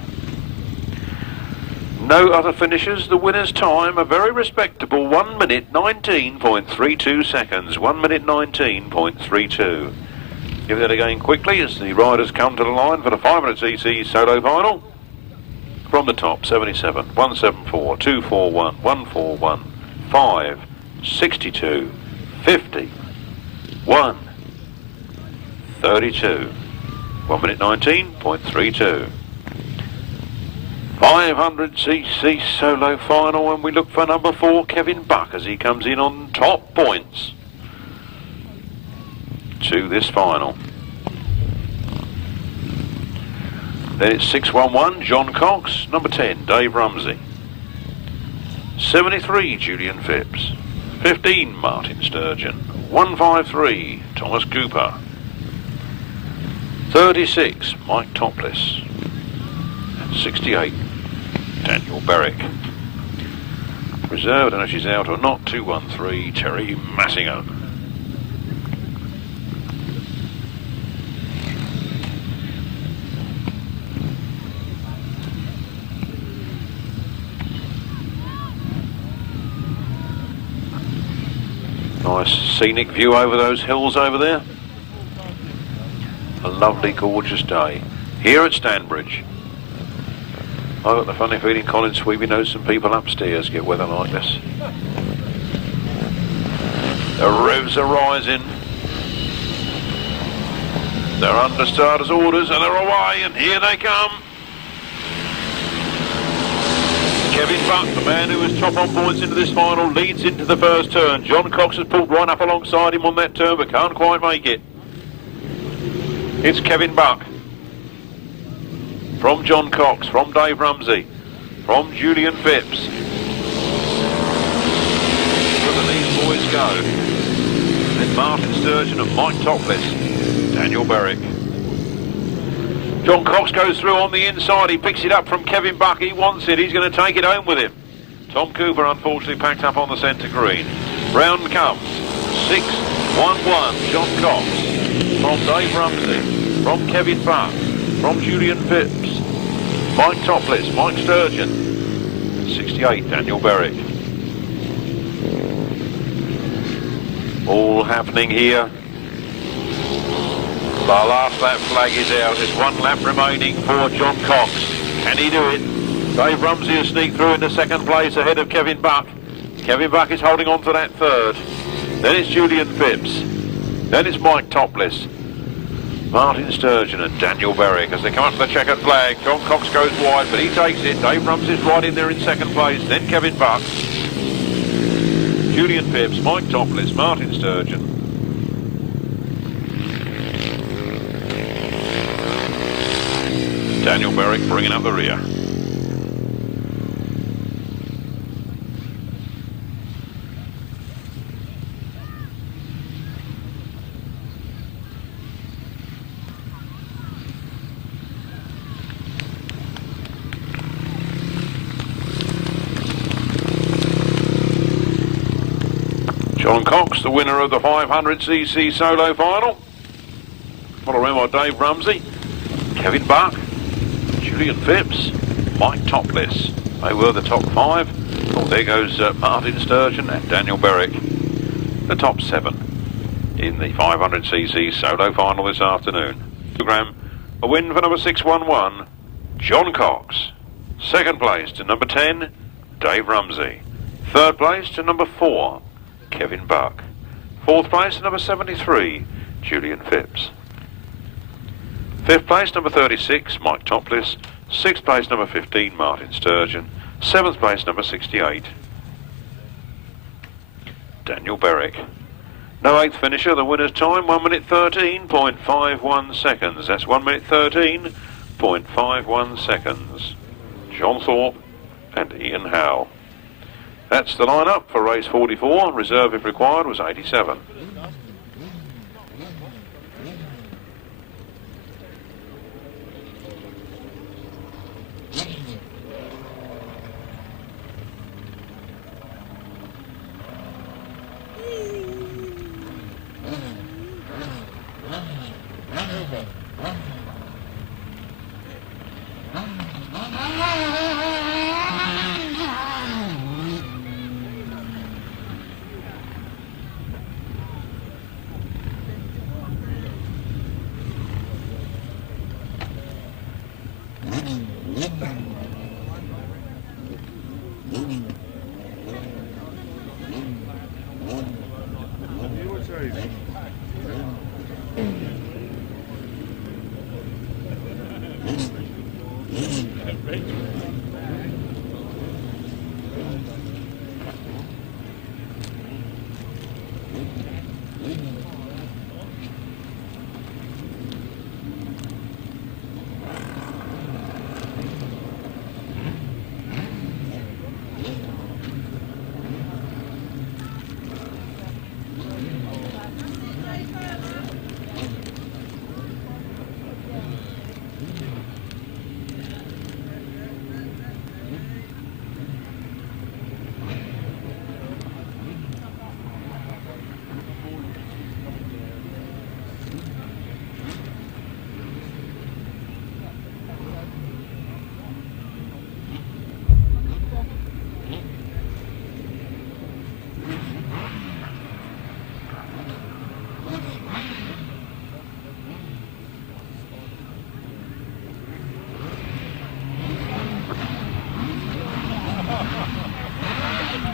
No other finishers. The winner's time, a very respectable 1 minute 19.32 seconds. 1 minute 19.32. Give that again quickly as the riders come to the line for the 500cc solo final. From the top, 77, 174, 241, 141, 5, 62, 50, 1, 32. 1 minute 19.32. 500cc solo final, and we look for number 4, Kevin Buck, as he comes in on top points to this final. Then it's 611, John Cox. Number 10, Dave Rumsey. 73, Julian Phipps. 15, Martyn Sturgeon. 153, Thomas Cooper. 36, Mike Topliss. And 68, Daniel Berwick. Reserve, I don't know if she's out or not, 213, Teri Massingham. Nice scenic view over those hills over there. A lovely, gorgeous day here at Stanbridge. I've got the funny feeling Colin Sweeby knows some people upstairs get weather like this. The revs are rising. They're under starters' orders and they're away, and here they come. Kevin Buck, the man who was top on points into this final, leads into the first turn. John Cox has pulled right up alongside him on that turn, but can't quite make it. It's Kevin Buck. From John Cox, from Dave Rumsey, from Julian Phipps. Look at these boys go. Then Martyn Sturgeon and Mike Topliss. Daniel Berwick. John Cox goes through on the inside. He picks it up from Kevin Buck. He wants it. He's going to take it home with him. Tom Cooper unfortunately packed up on the centre green. Round comes 6-1-1. John Cox from Dave Rumsey, from Kevin Buck, from Julian Phipps, Mike Topliss, Mike Sturgeon, 68 Daniel Berwick. All happening here. The last lap flag is out. There's one lap remaining for John Cox. Can he do it? Dave Rumsey has sneaked through into second place ahead of Kevin Buck. Kevin Buck is holding on to that third. Then it's Julian Phipps. Then it's Mike Topliss, Martyn Sturgeon and Daniel Berwick as they come up to the checkered flag. John Cox goes wide, but he takes it. Dave Rumsey's right in there in second place. Then Kevin Buck, Julian Phipps, Mike Topliss, Martyn Sturgeon. Daniel Berwick bringing up the rear. John Cox, the winner of the 500cc solo final. Followed around by Dave Rumsey, Kevin Buck, Julian Phipps, Mike Topliss. They were the top five. Oh, there goes Martyn Sturgeon and Daniel Berwick, the top seven in the 500cc solo final this afternoon. A win for number 611, John Cox. Second place to number 10, Dave Rumsey. Third place to number 4, Kevin Buck. Fourth place to number 73, Julian Phipps. Fifth place, number 36, Mike Topliss. Sixth place, number 15, Martyn Sturgeon. Seventh place, number 68, Daniel Berwick. No eighth finisher. The winner's time, 1 minute 13.51 seconds. That's 1 minute 13.51 seconds. John Thorpe and Ian Howe. That's the lineup for race 44. Reserve, if required, was 87.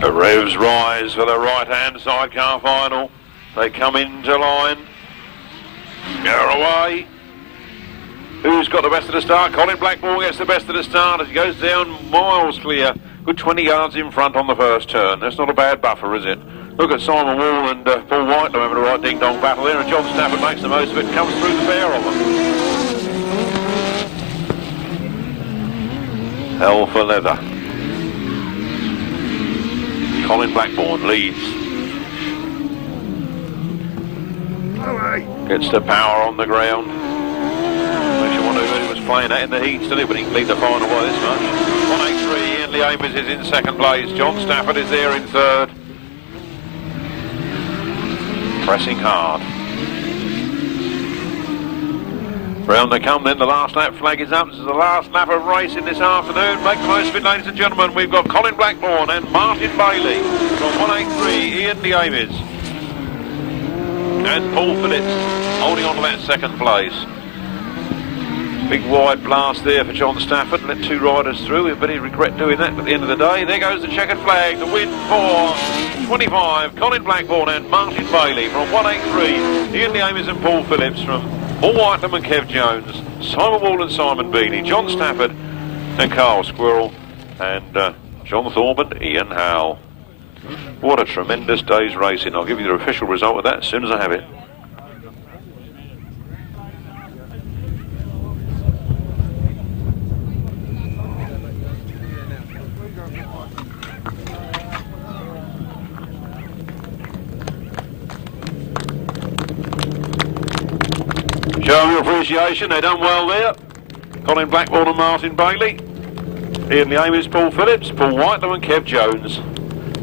The revs rise for the right-hand sidecar final. They come into line. They're away. Who's got the best of the start? Colin Blackbourn gets the best of the start as he goes down miles clear. Good 20 yards in front on the first turn. That's not a bad buffer, is it? Look at Simon Wall and Paul Whitelam having a right ding-dong battle there, and John Stafford makes the most of it and comes through the pair of them. Hell for leather. Colin Blackbourn leads. Gets the power on the ground. Makes you wonder who he was playing at in the heats, didn't he? But he can lead the final by this much. 183, Ian Leamis is in second place. John Stafford is there in third. Pressing hard. Round they come then, the last lap flag is up. This is the last lap of racing this afternoon. Make the most of it, ladies and gentlemen. We've got Colin Blackbourn and Martyn Bailey from 183, Ian Leamis. And Paul Phipps holding on to that second place. Big wide blast there for John Stafford. Let two riders through. But he regret doing that at the end of the day. There goes the checkered flag. The win for 25. Colin Blackbourn and Martyn Bailey from 183. Ian Leamis and Paul Phipps from Paul Whitelam and Kev Jones. Simon Wall and Simon Beanie. John Stafford and Carl Squirrel. And John Thorpe and Ian Howe. What a tremendous day's racing. I'll give you the official result of that as soon as I have it. Show your appreciation, they've done well there. Colin Blackbourn and Martyn Bailey. Ian Leamis, Paul Phipps, Paul Whitelam and Kev Jones.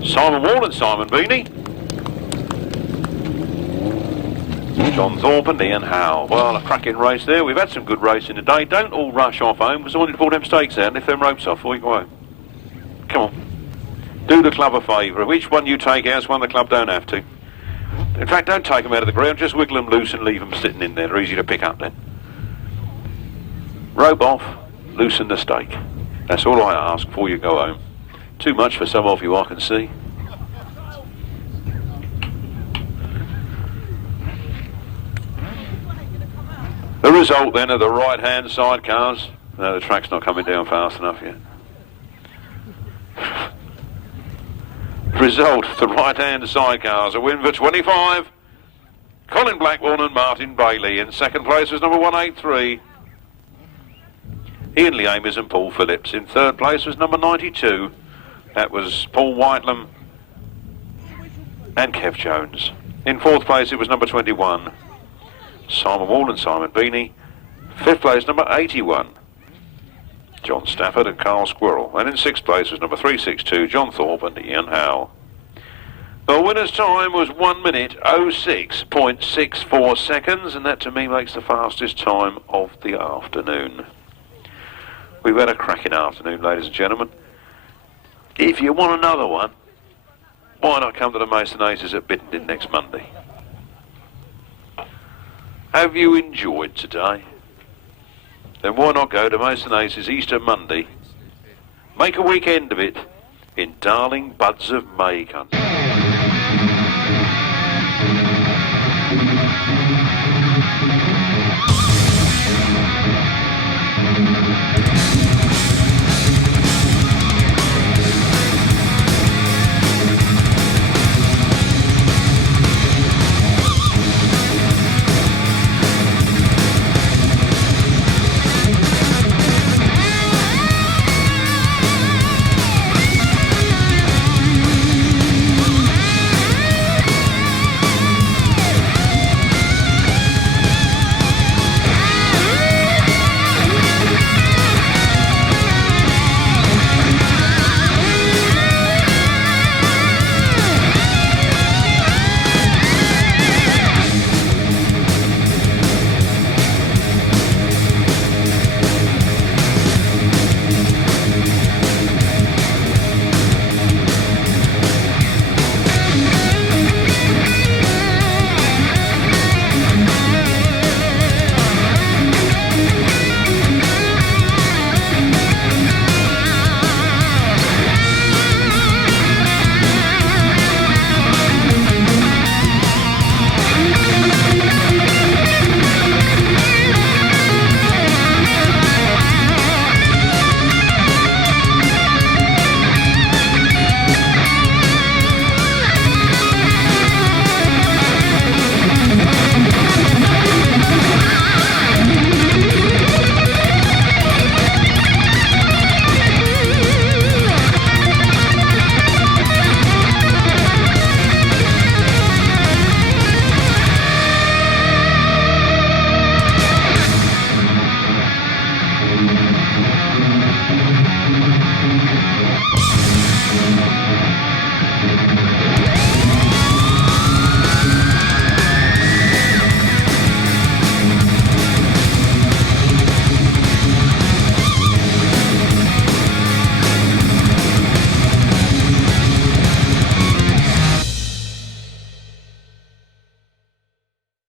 Simon Wall and Simon Beanie. John Thorpe and Ian Howe. Well, a cracking race there. We've had some good racing today. Don't all rush off home because I want you to pull them stakes out and lift them ropes off before you go home. Come on. Do the club a favour. Each one you take out is one the club don't have to. In fact, don't take them out of the ground. Just wiggle them loose and leave them sitting in there. They're easy to pick up then. Rope off, loosen the stake. That's all I ask before you go home. Too much for some of you, I can see. The result then of the right-hand sidecars. No, the track's not coming down fast enough yet. Result, the right-hand sidecars. A win for 25. Colin Blackbourn and Martyn Bailey. In second place was number 183. Ian Leamis and Paul Phipps. In third place was number 92. That was Paul Whitelam and Kev Jones. In fourth place it was number 21. Simon Wall and Simon Beanie. Fifth place number 81. John Stafford and Carl Squirrel. And in sixth place was number 362, John Thorpe and Ian Howe. The winner's time was 1 minute 06.64 seconds, and that to me makes the fastest time of the afternoon. We've had a cracking afternoon, ladies and gentlemen. If you want another one, why not come to the Mason Aces at Bittenden next Monday? Have you enjoyed today? Then why not go to Mason Aces Easter Monday? Make a weekend of it in darling buds of May country.